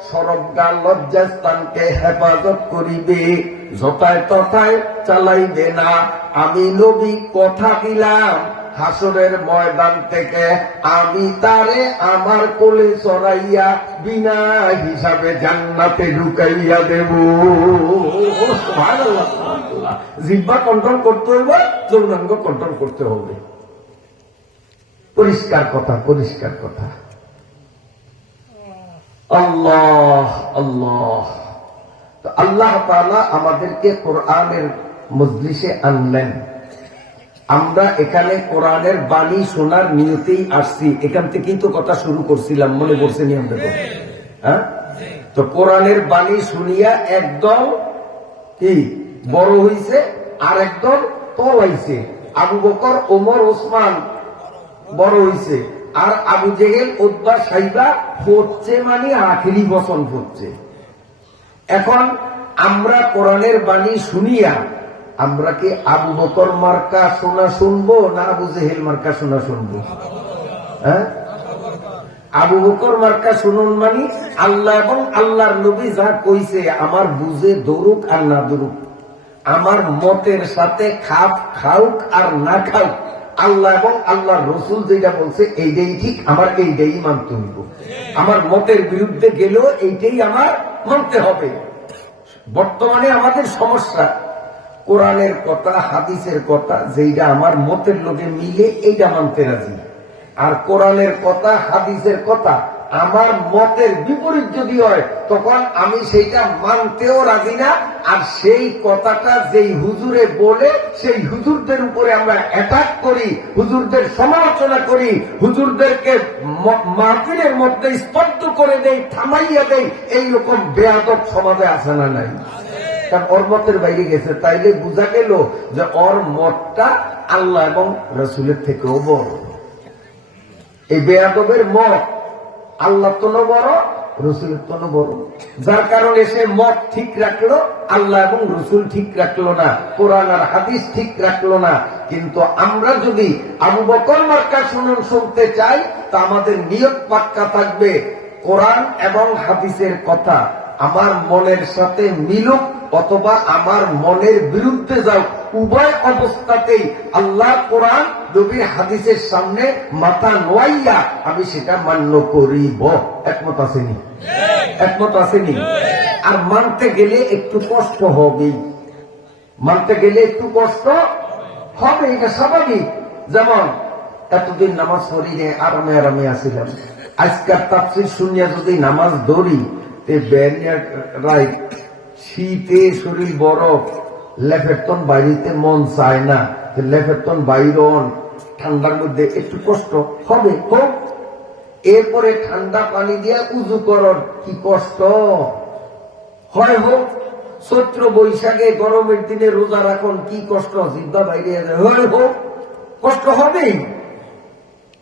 সরবগা লজ্জাস্থানকে হেফাজত করিবে, যথায় তথায় চালাইবে না। আমি নবী কথা দিলাম, হাসরের ময়দান থেকে আমি তারে আমার কোলে চড়াইয়া বিনা হিসাবে জান্নাতে ঢুকাইয়া দেব। জিহ্বা কন্ট্রোল করতে হবে, যৌনাঙ্গ কন্ট্রোল করতে হবে। পরিষ্কার কথা, পরিষ্কার কথা। আল্লাহ আল্লাহ। তো আল্লাহ তাআলা আমাদেরকে কোরআনের মজলিসে আনলেন। আমরা এখানে কোরআনের বাণী শোনার নিয়তেই আসছি, এখান থেকেই তো কথা শুরু করছিলাম, মনে পড়ছে নি আমাদের? হ্যাঁ, তো কোরআনের বাণী শুনিয়া একদল কি বড় হইছে, আর একদল তলাইছে। আবু বকর, ওমর, ওসমান বড় হইছে, আর আবু জেহেল, উতবা, সাইবা পড়ছে, মানে আখেরি বচন পড়ছে। এখন আমরা কোরআনের বাণী শুনিয়া আমরা কি আবু বকর মার্কা শোনা শুনবো না আবু জেহেল মার্কা শোনা শুনবো? হ্যাঁ, আবু বকর মার্কা শুনুন, মানে আল্লাহ এবং আল্লাহর নবী যা কইছে আমার বুঝে দৌড়ুক আর না দৌড়ুক, আমার মতের সাথে খাপ খাউক আর না খাউক, আল্লাহ এবং আল্লাহর রসুল যেটা বলছে এইটাই ঠিক, আমার এইটাই মানতে হইব। আমার মতের বিরুদ্ধে গেলেও এইটাই আমার মানতে হবে। বর্তমানে আমাদের সমস্যা, কোরআনের কথা, হাদিসের কথা যেইটা আমার মতের লোকে মিলে এইটা মানতে রাজি, আর কোরআনের কথা, হাদিসের কথা আমার মতের বিপরীত যদি হয় তখন আমি সেইটা মানতেও রাজি না। আর সেই কথাটা যেই হুজুরে বলে সেই হুজুরদের উপরে আমরা অ্যাটাক করি, হুজুরদের সমালোচনা করি, হুজুরদেরকে মাহফিলের মধ্যে স্তব্ধ করে দেই, থামাইয়া দেই। এইরকম বেয়াদব সমাজে আছে না নাই? কারণ ওর মতের বাইরে গেছে, তাইলে বোঝা গেল যে ওর মতটা আল্লাহ এবং রসুলের থেকেও বড়। এই বেয়াদবের মত আল্লাহ তো বড়, রসুলের তো বড়, যার কারণে সে মত ঠিক রাখলো, আল্লাহ এবং রসুল ঠিক রাখলো না, কোরআন আর হাদিস ঠিক রাখলো না। কিন্তু আমরা যদি আবু বকর মার্কা শুনতে চাই তা আমাদের নিয়ত পাক্কা থাকবে, কোরআন এবং হাদিসের কথা আমার মনের সাথে মিলুক অথবা আমার মনের বিরুদ্ধে যাও, উভয় অবস্থাতেই আল্লাহ কোরআন নবীর হাদিসের সামনে মাথা নোয়াইয়া আমি সেটা মান্য করিব। একমত আসেনি? একমত আসেনি? আর মানতে গেলে একটু কষ্ট হবে, মানতে গেলে একটু কষ্ট হবে, এটা স্বাভাবিক। যেমন এতদিন নামাজ পড়িলে আরামে আরামে আসিলাম, আজকাল তাফসীর শুনিয়া যদি নামাজ ধরি রাইট, শীতে শরীর বরফ, লেফেরতন বাইরিতে মন চায় না, লেফেরতন বাইরন, ঠান্ডার মধ্যে একটু কষ্ট হবে, হোক। এরপরে ঠান্ডা পানি দিয়ে উজু করন, কি কষ্ট হয়, হোক। চৈত্র বৈশাখে গরমের দিনে রোজা রাখুন, কি কষ্ট, জিব্বা বাইরে হয়, হোক, কষ্ট হবেই।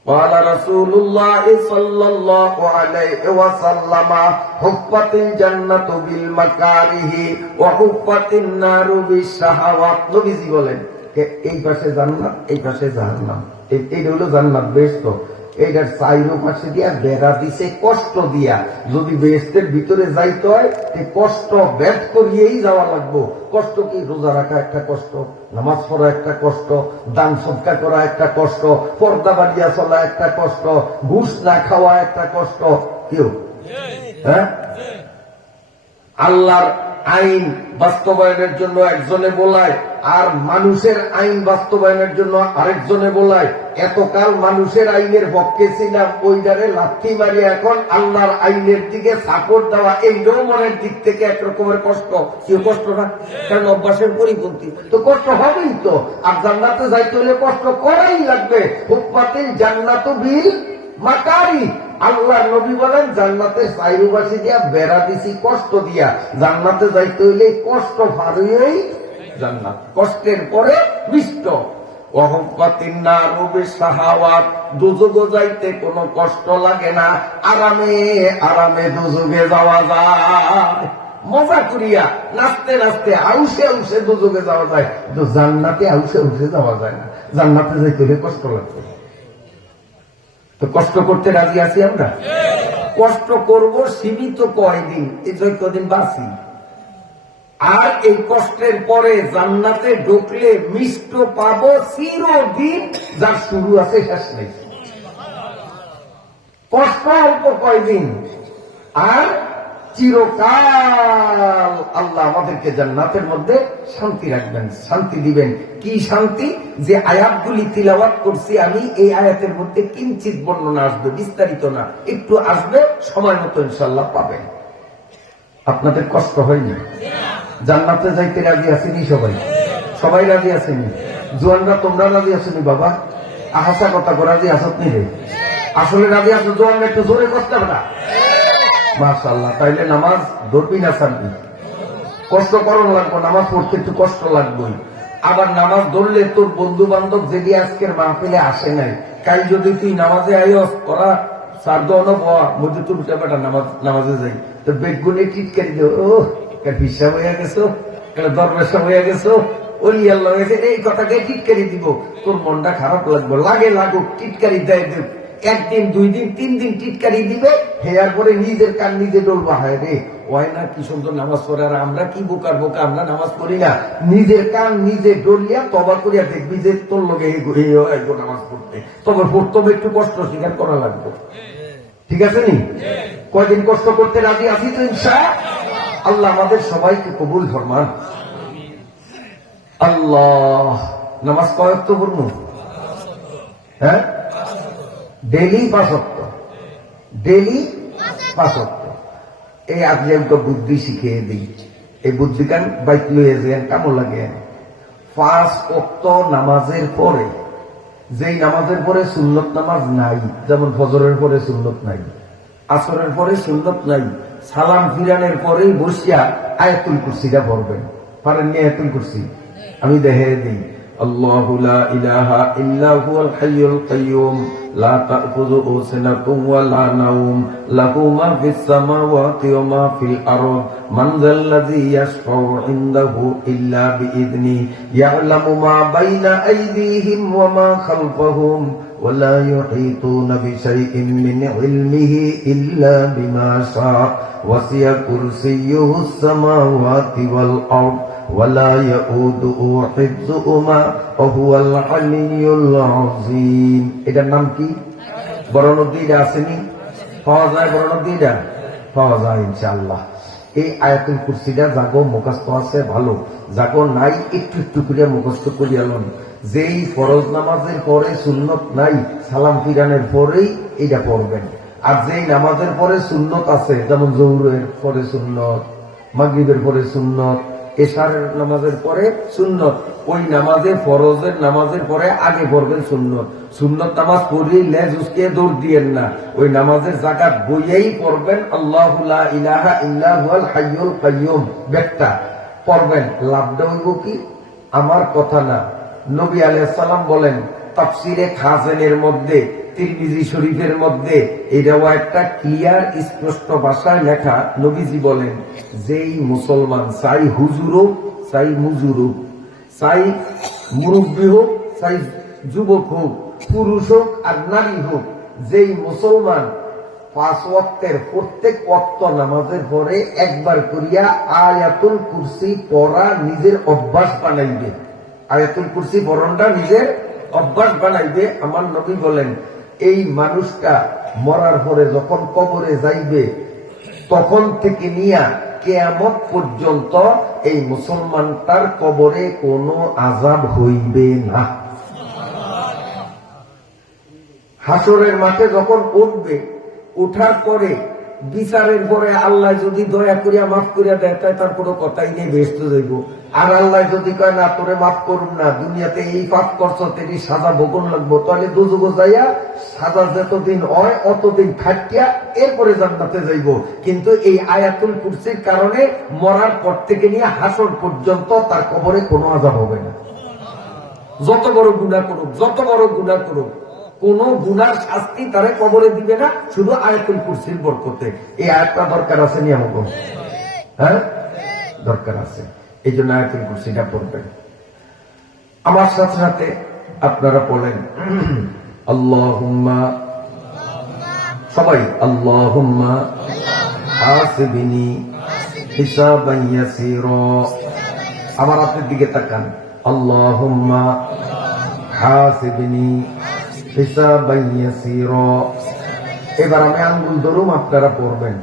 قال رسول الله صلى الله عليه وسلم حفت الجنة بالمكاره وحفت النار بالشهوات। নবীজি বলেন এই পাশে জান্নাত, এই পাশে জাহান্নাম, এইটা হলো জান্নাত, বেহেশত। এইটার চাইরো পাশে দিয়া বেড়া দিছে কষ্ট দিয়া। যদি বেহেশতের ভিতরে যাইতে হয় কষ্ট ব্যাট করিয়েই যাওয়া লাগবো। কষ্ট কি? রোজা রাখা একটা কষ্ট, নামাজ পড়া একটা কষ্ট, দান সদকা করা একটা কষ্ট, পর্দা বাড়িয়া চলা একটা কষ্ট, ঘুষ না খাওয়া একটা কষ্ট। কেউ হ্যাঁ আল্লাহর আইন বাস্তবায়নের জন্য একজনে বলায়, আর মানুষের আইন বাস্তবায়নের জন্য আরেকজনে বলায়। এতকাল মানুষের আইনের পক্ষে ছিলাম, ওইটারে লাথি মারি এখন আল্লাহর আইনের দিকে সাপোর্ট দেওয়া, এইটাও মনের দিক থেকে একরকমের কষ্ট। কেউ কষ্ট না? কারণ অভ্যাসের পরিপন্থী তো কষ্ট হবেই তো। আর জান্নাতে যাইতে হলে কষ্ট করাই লাগবে। হুফফাতিল জান্নাতু বিল মাকারি। আল্লাহ নবী বলেন জান্নাতের চাইরুপাশে দিয়া বেড়া দিছি কষ্ট দিয়া। জান্নাতে যাইতে হইলে কষ্ট পারিয়েই জান্নাত, কষ্টের পরে মিষ্ট। দুজুগে যাইতে কোনো কষ্ট লাগে না, আরামে আরামে দুজুগে যাওয়া যায়, মজা করিয়া নাচতে নাচতে আউসে আউসে দুজুগে যাওয়া যায়। কিন্তু জান্নাতে আউসে আউসে যাওয়া যায় না, জান্নাতে যাইতে হলে কষ্ট লাগবে। তো কষ্ট করতে রাজি আছি আমরা? কষ্ট করব সীমিত কয়দিন, এই কদিন বাঁচি। আর এই কষ্টের পরে জান্নাতে ঢুকলে মিষ্ট পাবো চিরদিন, যার শুরু আছে শেষ নেই। কষ্ট অল্প কয়দিন আর চিরকাল আল্লাহ আমাদেরকে জান্নাতের মধ্যে শান্তি রাখবেন, শান্তি দিবেন। কি শান্তি? যে আয়াতগুলি তিলাওয়াত করছি আমি, এই আয়াতের মধ্যে কিঞ্চিত বর্ণনা আসবে, বিস্তারিত না, একটু আসবে, সময় মতো ইনশাল্লাহ পাবেন। আপনাদের কষ্ট হয়নি? জান্নাতে যাইতে রাজি আসেনি সবাই? সবাই রাজি আসেনি? জোয়ানরা তোমরা রাজি আসেনি? বাবা আহাসা কথা রাজি আসত নি রে? আসলে রাজি আসো? জোয়ানরা একটু জোরে করতে হবে না? মাশাআল্লাহ। তাইলে নামাজ ধরবি না ছাড়বি? কষ্ট করণ লাগবো, নামাজ পড়তে একটু কষ্ট লাগবেই। আবার নামাজ ধরলে তোর বন্ধু বান্ধব যদি আজকের মাহফিলে আসে নাই, কাল যদি তুই নামাজে আইস ওরা মধ্যে তোর বেটা নামাজে যাই, তো বেগুনে টিটকারি দে, ও হিসাব হইয়া গেছো, দরবেশা হইয়া গেছো, ওলি আল্লাহ হয়েছে, এই কথাকে টিটকারি দিব, তোর মনটা খারাপ লাগবে। লাগে লাগুক, টিটকারি দেয় দেব, একদিন দুই দিন তিন দিন টিটকারি দিবে, হেয়ার পরে নিজের কান নিজে ডলবা। হয় রে ওই না কি সুন্দর নামাজ পড়ে, আর আমরা কি বোকার বোকা, আমরা নামাজ পড়ি না। নিজের কান নিজে ডলিয়া তবা করিয়া দেখবি যে তোর লোকে নামাজ পড়তে, তবে প্রথমে একটু কষ্ট স্বীকার করা লাগবে। ঠিক আছে নি? কয়দিন কষ্ট করতে রাজি আছি তো ইনশাআল্লাহ। আল্লাহ আমাদের সবাইকে কবুল ফরমান। আল্লাহ নামাজ কয়েক তো পড়ব? হ্যাঁ, ডেলি 5 ওয়াক্ত, ডেলি 5 ওয়াক্ত। এই আজকে বুদ্ধি শিখিয়ে দিই, এই বুদ্ধি কান বাইক লইয়ে যেন কামো লাগে। 5 ওয়াক্ত নামাজের পরে, যেই নামাজের পরে সুন্নত নামাজ নাই, যেমন ফজরের পরে সুন্নত নাই, আসরের পরে সুন্নত নাই, সালাম ফিরানের পরেই বসিয়া আয়াতুল কুরসিটা পড়বেন। পারেন নি আয়াতুল কুরসি? আমি দেখে দিই। আল্লাহু লা ইলাহা ইল্লা হুয়াল হাইয়ুল কাইয়্যুম লা তাখুযুহু সিনাতুন ওয়া লা নাওম লাহু মা ফিস সামাওয়াতি ওয়া মা ফিল আরদ মান যাল্লাযী ইয়াশফাউ ইনদাহু ইল্লা বিইذনি ইয়ালামু মা বাইনা আইদিহিম ওয়া মা খালফাহুম ولا يحيطون بشيء من علمه إلا بما شاء وسع كرسيه السماوات والأرض ولا يؤوده حفظهما وهو العلي العظيم এটার নাম কি বড় নদীটা আসেনি পাওয়া যায় বড় নদীটা পাওয়া যায় ইনশাআল্লাহ এই আয়াতুল কুরসিটা জাগো মুখস্থ আছে ভালো জাগো নাই একটু একটু করে মুখস্থ করিয়া লন যেই ফরজ নামাজের পরে সুন্নত নাই সালাম ফিরানের পরেই এটা পড়বেন আর যেই নামাজের পরে সুন্নত আছে যেমন জোহরের পরে সুন্নত মাগরিবের পরে সুন্নত এশারের নামাজের পরে সুন্নত ওই নামাজে ফরজের নামাজের পরে আগে পড়বেন সুন্নত সুন্নত নামাজ পড়লেই লেজ উসকে দৌড় দিয়েন না ওই নামাজের জাকাত বইয়েই পড়বেন আল্লাহু লা ইলাহা ইল্লা হুয়াল হাইয়ুল কাইয়্যুম বেটা পড়বেন লাভটা হইব কি আমার কথা না নবী আলাইহিস সালাম বলেন তাফসিরে খাজেনের মধ্যে তিরমিজি শরীফের মধ্যে এই রিওয়ায়াতটা ক্লিয়ার স্পষ্ট ভাষায় লেখা নবীজি বলেন যেই মুসলমান চাই হুজুর হোক চাই মুজুর হোক চাই মুরব্বী হোক চাই যুবক হোক পুরুষ হোক আর নারী হোক যেই মুসলমান 5 ওয়াক্তের প্রত্যেক ওয়াক্ত নামাজের পরে একবার করিয়া আয়াতুল কুরসি পড়া নিজের অভ্যাস বানাইবে আয়াতুল কুরসি পড়নটা নিজের অভ্যাস বানাইবে আমার নবী বলেন এই মানুষটা মরার পরে যখন কবরে যাইবে তখন থেকে নিয়া কিয়ামত পর্যন্ত এই মুসলমানটার কবরে কোনো আযাব হইবে না হাসরের মাঠে যখন উঠবে উঠার পরে বিচারের পরে আল্লাহ যদি দয়া করিয়া মাফ করিয়া দেয় তাই তার কোনো কথাই নেই বেহেশত যাইব আর আল্লাহ যদি কয় না তোরে মাফ করুন না দুনিয়াতে এই পাপ করছো তেরি সাজা ভোগন লাগবো তাহলে দুজুগো যাইয়া সাজা যতদিন হয় অতদিন খাটিয়া এরপরে জান্নাতে যাইব কিন্তু এই আয়াতুল কুরসির কারণে মরার পর থেকে নিয়ে হাসর পর্যন্ত তার কবরে কোনো আযাব হবে না যত বড় গুনাহ করুক যত বড় গুনাহ করুক কোন গুনার শাস্তি তারে কবরে দিবে না শুধু আয়াতুল কুরসির বরকতে এই আয়াতটা দরকার আছে নি আমাকে হ্যাঁ দরকার আছে এই জন্য আয়াতুল কুরসিটা পড়বেন আমার সাথে সাথে আপনারা বলেন আল্লাহুম্মা সবাই আল্লাহুম্মা হাসিবনি হিসাবান ইয়াসীরা আমার আপনার দিকে তাকান আল্লাহুম্মা হাসিবনি হিসাবান ইয়াসীরা এবার আমি আঙ্গুল ধরুম আপনারা পড়বেন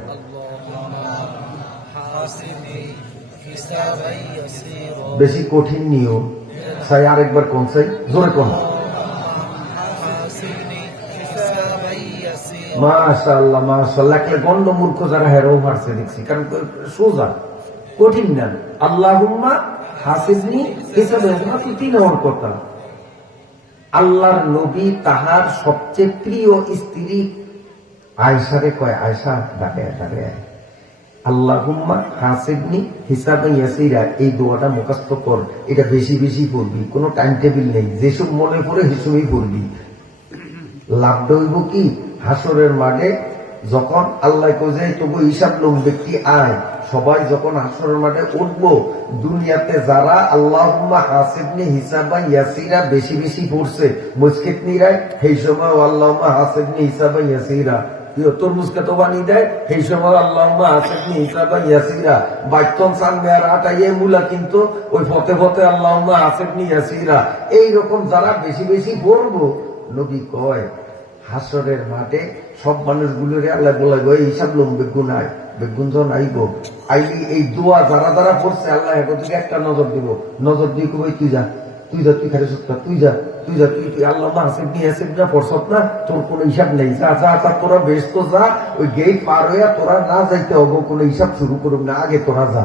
বেশি কঠিন নিয়ম চাই আরেকবার কোন চাই জোরে কোন মাশাআল্লাহ মাশাআল্লাহ কে গন্ড মূর্খ যারা হেরো মারছে দেখছি কারণ সোজা কঠিন না আল্লাহুম্মা হাসিবনি হিসাবান মাত্র 3 নম্বর কথা আল্লাহর নবী তাহার সবচেয়ে প্রিয় স্ত্রী আয়েশারে কয় আয়েশা ডাকে ডাকে আল্লাহুম্মা হাসিবনি হিসাবান ইয়াসীরা এই দোয়াটা মুখস্থ কর এটা বেশি বেশি পড়বি কোনো টাইম টেবিল নেই যেসব মনে পড়ে সেসবই পড়বি লাভটা হইব কি হাসরের মাঠে যখন আল্লাহ কয় যে তবু হিসাব লোক ব্যক্তি আয় সবাই যখন হাসরের মাঠে উঠবো দুনিয়াতে যারা আল্লাহুম্মা হাসিবনি হিসাবান ইয়াসীরা বেশি বেশি পড়ছে মুসকিতনিরা সেই সময় আল্লাহুম্মা হাসিবনি হিসাবান ইয়াসীরা তরমুজকে তো বানিয়ে দেয় সেই সময় আল্লাহুম্মা হাসিবনি হিসাবান ইয়াসীরা বাইতন সামনে আর আটাইয়ে মুলা কিন্তু ওই ফতে ফতে আল্লাহুম্মা হাসিবনি ইয়াসীরা এইরকম যারা বেশি বেশি পড়বো নবী কয় হাসরের মাঠে সব মানুষগুলোরে আল্লাহ বলাইব এই হিসাব লোক বেগুন আয় বেগুন যখন আইব আইলি এই দোয়া যারা যারা পড়ছে আল্লাহ একদিকে একটা নজর দিব নজর দিয়ে কই তুই যা তুই খালি সত্তা তুই যা তুই আল্লাহুম্মা হাসিবনি ইয়াসীরা পড়ছত না তোর কোনো হিসাব নেই যা যা তোরা বেশ তো যা ওই গেট পার হইয়া তোরা না যাইতে হবো কোনো হিসাব শুরু করুক না আগে তোরা যা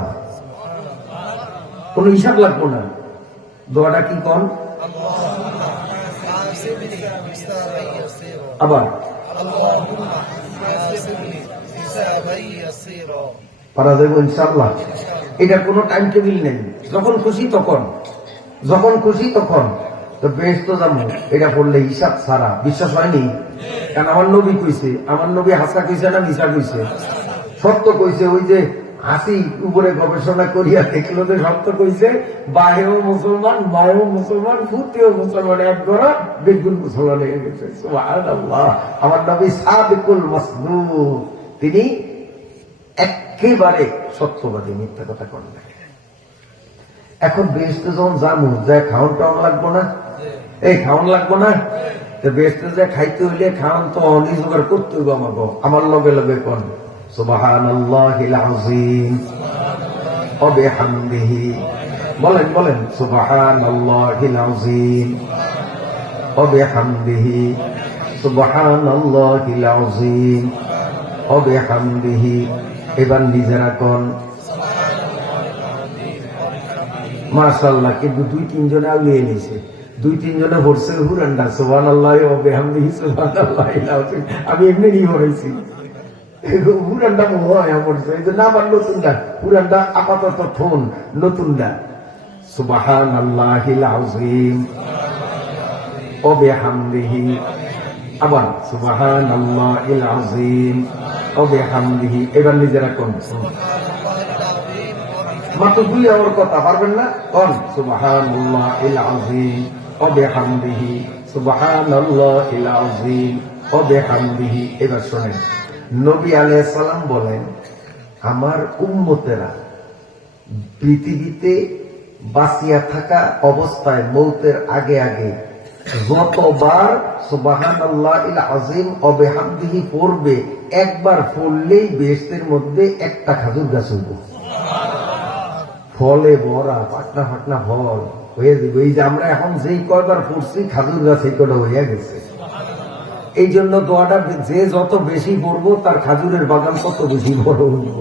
কোনো হিসাব লাগবো না দোয়াটা কি কন আবার পারা যাবে ইনশাআল্লাহ এটা কোনো টাইম টেবিল নেই যখন খুশি তখন তো বেশ তো যাবো এটা পড়লে হিসাব ছাড়া বিশ্বাস হয়নি কারণ আমার নবী কইছে আমার নবী হাসা কইছে না মিশা কইছে সত্য কইছে ওই যে আসি উপরে গবেষণা করিয়া দেখলো যে সত্য কইছে, বাহেও মুসলমান, মায়েও মুসলমান, পুতিও মুসলমান, এক ঘরে বেগুন মুসলমান হয়ে গেছে। সুবহানাল্লাহ। আমার নবী সাদিকুল মাসদুক, তিনি একেবারে সত্যবাদী, মিথ্যা কথা করেন না। এখন বেহেশতে যখন জানু যে খাওয়ান টাউন লাগবো না, এই খাওয়ান লাগবো না, তো বেহেশতে যে খাইতে হইলে খাওয়ান তো অনিজোগাড় করতে হইব আমাকে। আমার লগে লগে কোন সুবহানাল্লাহিল আযীম ওয়া বিহামদিহি, বলেন বলেন সুবহানাল্লাহিল আযীম ওয়া বিহামদিহি, সুবহানাল্লাহিল আযীম ওয়া বিহামদিহি। এবার নিজেরা কোন মাশাআল্লাহ। কিন্তু দুই তিনজনে আউলিয়ে নিছে, দুই তিনজনে ভরছে হুরান্ডা সুবহানাল্লাহি ওয়া বিহামদিহি সুবহানাল্লাহিল আযীম। আমি এমনি নিয়ে হইছি হুরান্ডা মোয়া পড়ছে, এই যে না আমার নতুনটা হুরান্ডা আপাতত থন নতুনটা সুবহানাল্লাহিল আযীম ওয়া বিহামদিহি, আবার সুবহানাল্লাহিল আযীম ওয়া বিহামদিহি। এবার নিজেরা কোন মাত্র দুই আমার কথা পারবেন না, কোন সুবহানাল্লাহিল আযীম ওয়া বিহামদিহি, সুবহানাল্লাহিল আযীম ওয়া বিহামদিহি। এবার শুনেন, নবী আলাইহিস সালাম বলেন, আমার উম্মতেরা পৃথিবীতে বাঁচিয়া থাকা অবস্থায় মৌতের আগে আগে যতবার সুবহানাল্লাহিল আযীম ওয়া বিহামদিহি পড়বে, একবার পড়লেই বেহেশতের মধ্যে একটা খেজুর গাছ হইব, ফলে ভরা, পাটনা ফাটনা ফল হয়ে যাবে। এই যে আমরা এখন যেই কয়বার পড়ছি খেজুর গাছ এই কটা হইয়া গেছে। এই জন্য দোয়াটা যে যত বেশি পড়বো তার খাজুরের বাগান তত বেশি বড় হইব।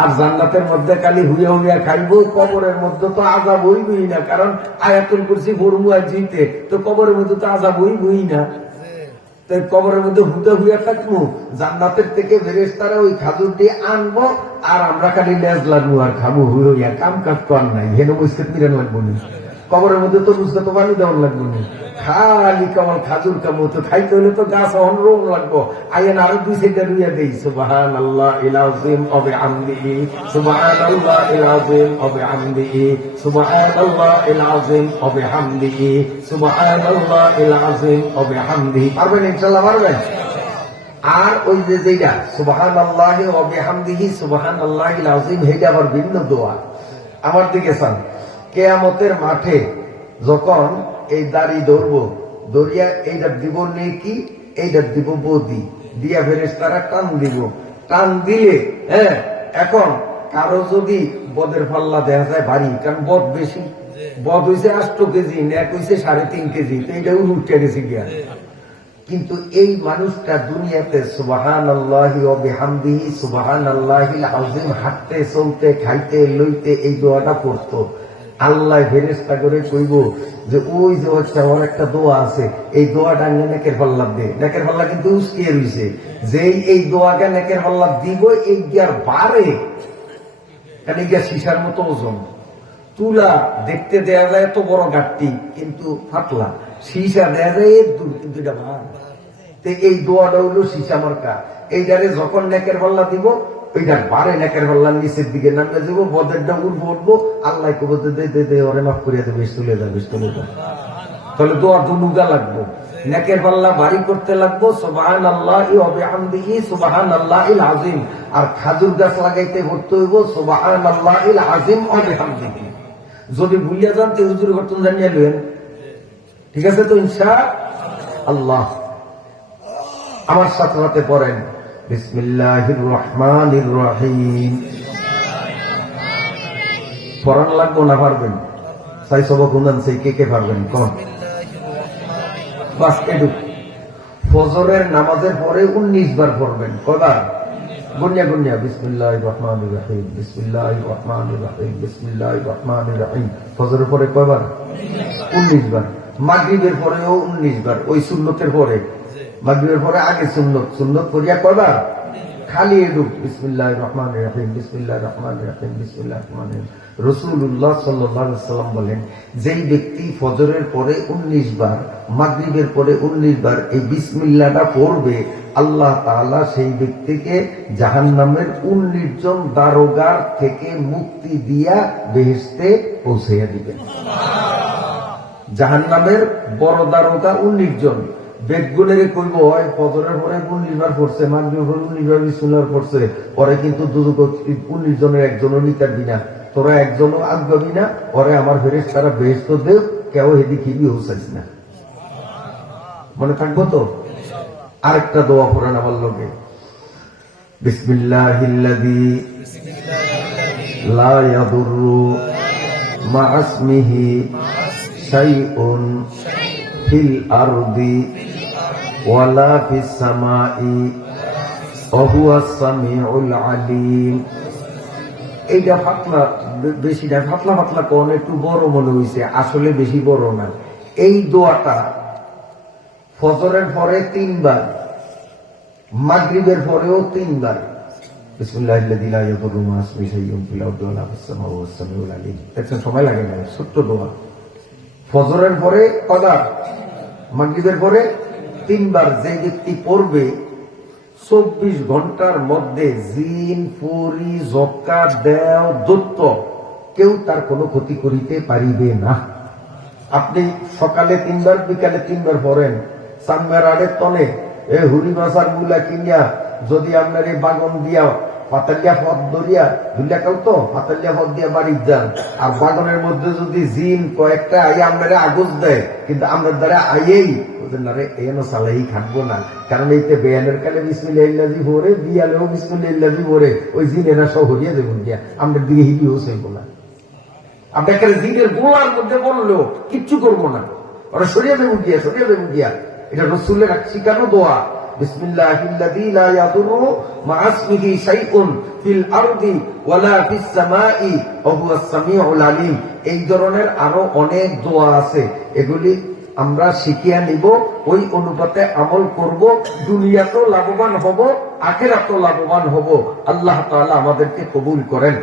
আর জান্নাতের মধ্যে খালি হুইয়া হুইয়া খাইব, কবরের মধ্যে তো আযাব হইবই না, কারণ আয়াতুল কুরসি পড়বো আর জিতে, তো কবরের মধ্যে তো আযাব হইবই না। তাই কবরের মধ্যে হুদা হুইয়া থাকবো, জান্নাতের থেকে ফেরেশতারা ওই খাজুর দিয়ে আনবো, আর আমরা খালি লেজ লাগবো আর খাবো হুইয়া হুইয়া, কাম কাজ কর নাই, হেন মুসকেত মিরান লাগবো না, কবরের মধ্যে তো মুসকে তো পানি দেওয়ার লাগবো না, খালি কেমন খাজুর কামো। তো খাইতে হলে তো গাছ অনরোগ লাগবো, আইন আরো দুই সাইডে রুইয়া দেই সুবহানাল্লাহিল আযীম ওয়া বিহামদিহি, সুবহানাল্লাহিল আযীম ওয়া বিহামদিহি, সুবহানাল্লাহিল আযীম ওয়া বিহামদিহি, সুবহানাল্লাহিল আযীম ওয়া বিহামদিহি। পারবেন ইনশাআল্লাহ, পারবেন। আর ওই যে যেটা সুবহানাল্লাহি ওয়া বিহামদিহি সুবহানাল্লাহিল আযীম, এটা আবার ভিন্ন দোয়া। আমার দিকে চান, কিয়ামতের মাঠে যখন এই দাড়ি ধরবো, দরিয়া এইটা দিব নেকি, এইটা দিব বদি দিয়া ফেরেশতারা টান দিব, টান দিলে হ্যাঁ, এখন কারো যদি বদের পাল্লা দেখা যায় ভারী, কারণ বদ বেশি, বদ হইছে 8 কেজি, নেক হইছে 3.5 কেজি, তো এইটা উঠে গেছে গিয়া। কিন্তু এই মানুষটা দুনিয়াতে সুবহানাল্লাহি ওয়া বিহামদিহি সুবহানাল্লাহিল আযীম হাঁটতে চলতে খাইতে লইতে এই দোয়াটা পড়তো। আল্লাহ ফেরেশতা করে কইব যে ওই যে হচ্ছে আমার একটা দোয়া আছে, এই দোয়াটা নেকের পাল্লা দে। নেকের পাল্লা কিন্তু উস্কিয়ে রইছে, যেই এই দোয়াকে নেকের পাল্লা দিব, এই গিয়ার বাড়ে, কারণ এই গিয়া সীসার মতো ওজন, তুলা দেখতে দেয়া যায় এত বড় গাঠটি, কিন্তু ফাটলা, সীসা দেয়া যায় এর দূর, কিন্তু এটা ভার। তো এই দোয়াটা হইল সীসা মার্কা, এইটারে যখন নেকের পাল্লা দিব, ওইটা বারে নেকের পাল্লার নিচের দিকে নামে যাবো, বদেরটা উঠবো উঠবো, আল্লাহ কব দে ওরে মাফ করিয়া দেবে, চলে যাবে, চলে যাবে। তাহলে দোয়া দুনুগা লাগবো, নেকের পাল্লা ভারী করতে লাগবো সুবহানাল্লাহি ওয়া বিহামদিহি সুবহানাল্লাহিল আযীম, আর খাজুর গাছ লাগাইতে করতে হইব সুবহানাল্লাহিল আযীম ওয়া বিহামদিহি। যদি ভুলিয়া যান তো হুজুর ঘটন জানিয়ে লইেন, ঠিক আছে তো ইনশাআল্লাহ। আমার সাথে সাথে পড়েন বিসমিল্লাহির রহমানির রহিম। পড়ান লাগবো না, পারবেন? সাই সব গুণান সেই কে পারবেন কোন? বাস এটুক। ফজরের নামাজের পরে 19 বার পড়বেন। কয়বার? গুনিয়া গুনিয়া বিসমিল্লাহির রহমানির রহিম, বিসমিল্লাহির রহমানির রহিম, বিসমিল্লাহির রহমানির রহিম। ফজরের পরে কয়বার? 19 বার। মাগরিবের পরেও 19 বার, ওই সুন্নতের পরে। মাগরিবের পরে আগে সুন্নত, সুন্নত করিয়া কয়বার? খালি এডুক বিসমিল্লাহির রহমানির রহিম, বিসমিল্লাহির রহমানির রহিম, বিসমিল্লাহির রহমানির রহিম। রাসূলুল্লাহ সাল্লাল্লাহু আলাইহি ওয়াসাল্লাম বলেন, যেই ব্যক্তি ফজরের পরে 19 বার, মাগরিবের পরে 19 বার এই বিসমিল্লাহটা পড়বে, আল্লাহ তাআলা সেই ব্যক্তিকে জাহান্নামের 19 জন দারোগার থেকে মুক্তি দিয়া বেহেশতে পৌঁছাইয়া দিবেন। জাহান্নামের বড় দারোগা 19 জন। বেদগুণের কইব হয় ফজরের পরে 19 বার পড়ছে, মাগরিবের পরে 19 বার বিসমিল্লাহ পড়ছে, পরে কিন্তু দুদক 19 জনের একজনও নিতারবি না, তোরা একজনও আগবি না, পরে আমার ফেরেশতারা বেহেশত দেও, কেউ এদিকে হোসাইস না। মনে থাকবো তো? আরেকটা দোয়া পড়েন আমার লগে, বিসমিল্লাহিল্লাযী লা ইয়াদুররু মা ইসমিহি শাইউন ফিল আরদি ওয়ালা ফিস সামাই ওয়া হুয়াস সামিউল আলিম। এইটা পাতলা, বেশি না, পাতলা পাতলা কোন একটু বড় মনে হইছে, আসলে বেশি বড় না। এই দোয়াটা ফজরের পরে 3 বার, মাগরিবের পরেও 3 বার। বিসমিল্লাহিল্লাযী লা ইয়াদুররু মা ইসমিহি শাইউন ফিল আরদি ওয়ালা ফিস সামাই ওয়া হুয়াস সামিউল আলিম। দেখছেন, সময় লাগে না, ছোট্ট দোয়া। ফজরের পরে কবার? মাগরিবের পরে 3 বার। যে ব্যক্তি পড়বে 24 ঘন্টার মধ্যে জিন, পরি, জক্কা, দেও, দত্ত কেউ তার কোনো ক্ষতি করিতে পারিবে না। আপনি সকালে 3 বার, বিকালে 3 বার পড়েন, সামনের আড়ের তনে এ হুরি মাছার গুলা কিনিয়া যদি আপনার এই বাগন দিয়া পাতালিয়া পথ ধরিয়া ধুলিয়া কাউ তো পাতালিয়া পথ দিয়া বাড়ি যান, আর বাগনের মধ্যে যদি জিন কয়েকটা আইয়া আপনারা আগুজ দেয়, কিন্তু আপনার দ্বারা আইয়েই ওদের নারে এনো সালাই খাটবো না, কারণ এইতে বেয়ানের কালে বিসমিল্লাহিল্লাযী ভরে, বিয়ালেও বিসমিল্লাহিল্লাযী ভরে, ওই জিন এরা সব হরিয়া দেবেন গিয়া, আমাদের দিকে হিলিও হইব না। আপনাকে জিনের গোলার মধ্যে বললেও কিচ্ছু করবো না, ওরা সরিয়া দেবেন গিয়া, সরিয়া দেবেন গিয়া। এটা রাসূলের শিখানো দোয়া, বিসমিল্লাহিল্লাযী লা ইয়াদুররু মা ইসমিহি শাইউন ফিল আরদি ওয়ালা ফিস সামাই ওয়া হুয়াস সামিউল আলিম। এই ধরনের আরো অনেক দোয়া আছে, এগুলি আমরা শিখিয়া নিব, ওই অনুপাতে আমল করব, দুনিয়াতেও লাভবান হব, আখিরাতেও লাভবান হব। আল্লাহ তাআলা আমাদেরকে কবুল করেন।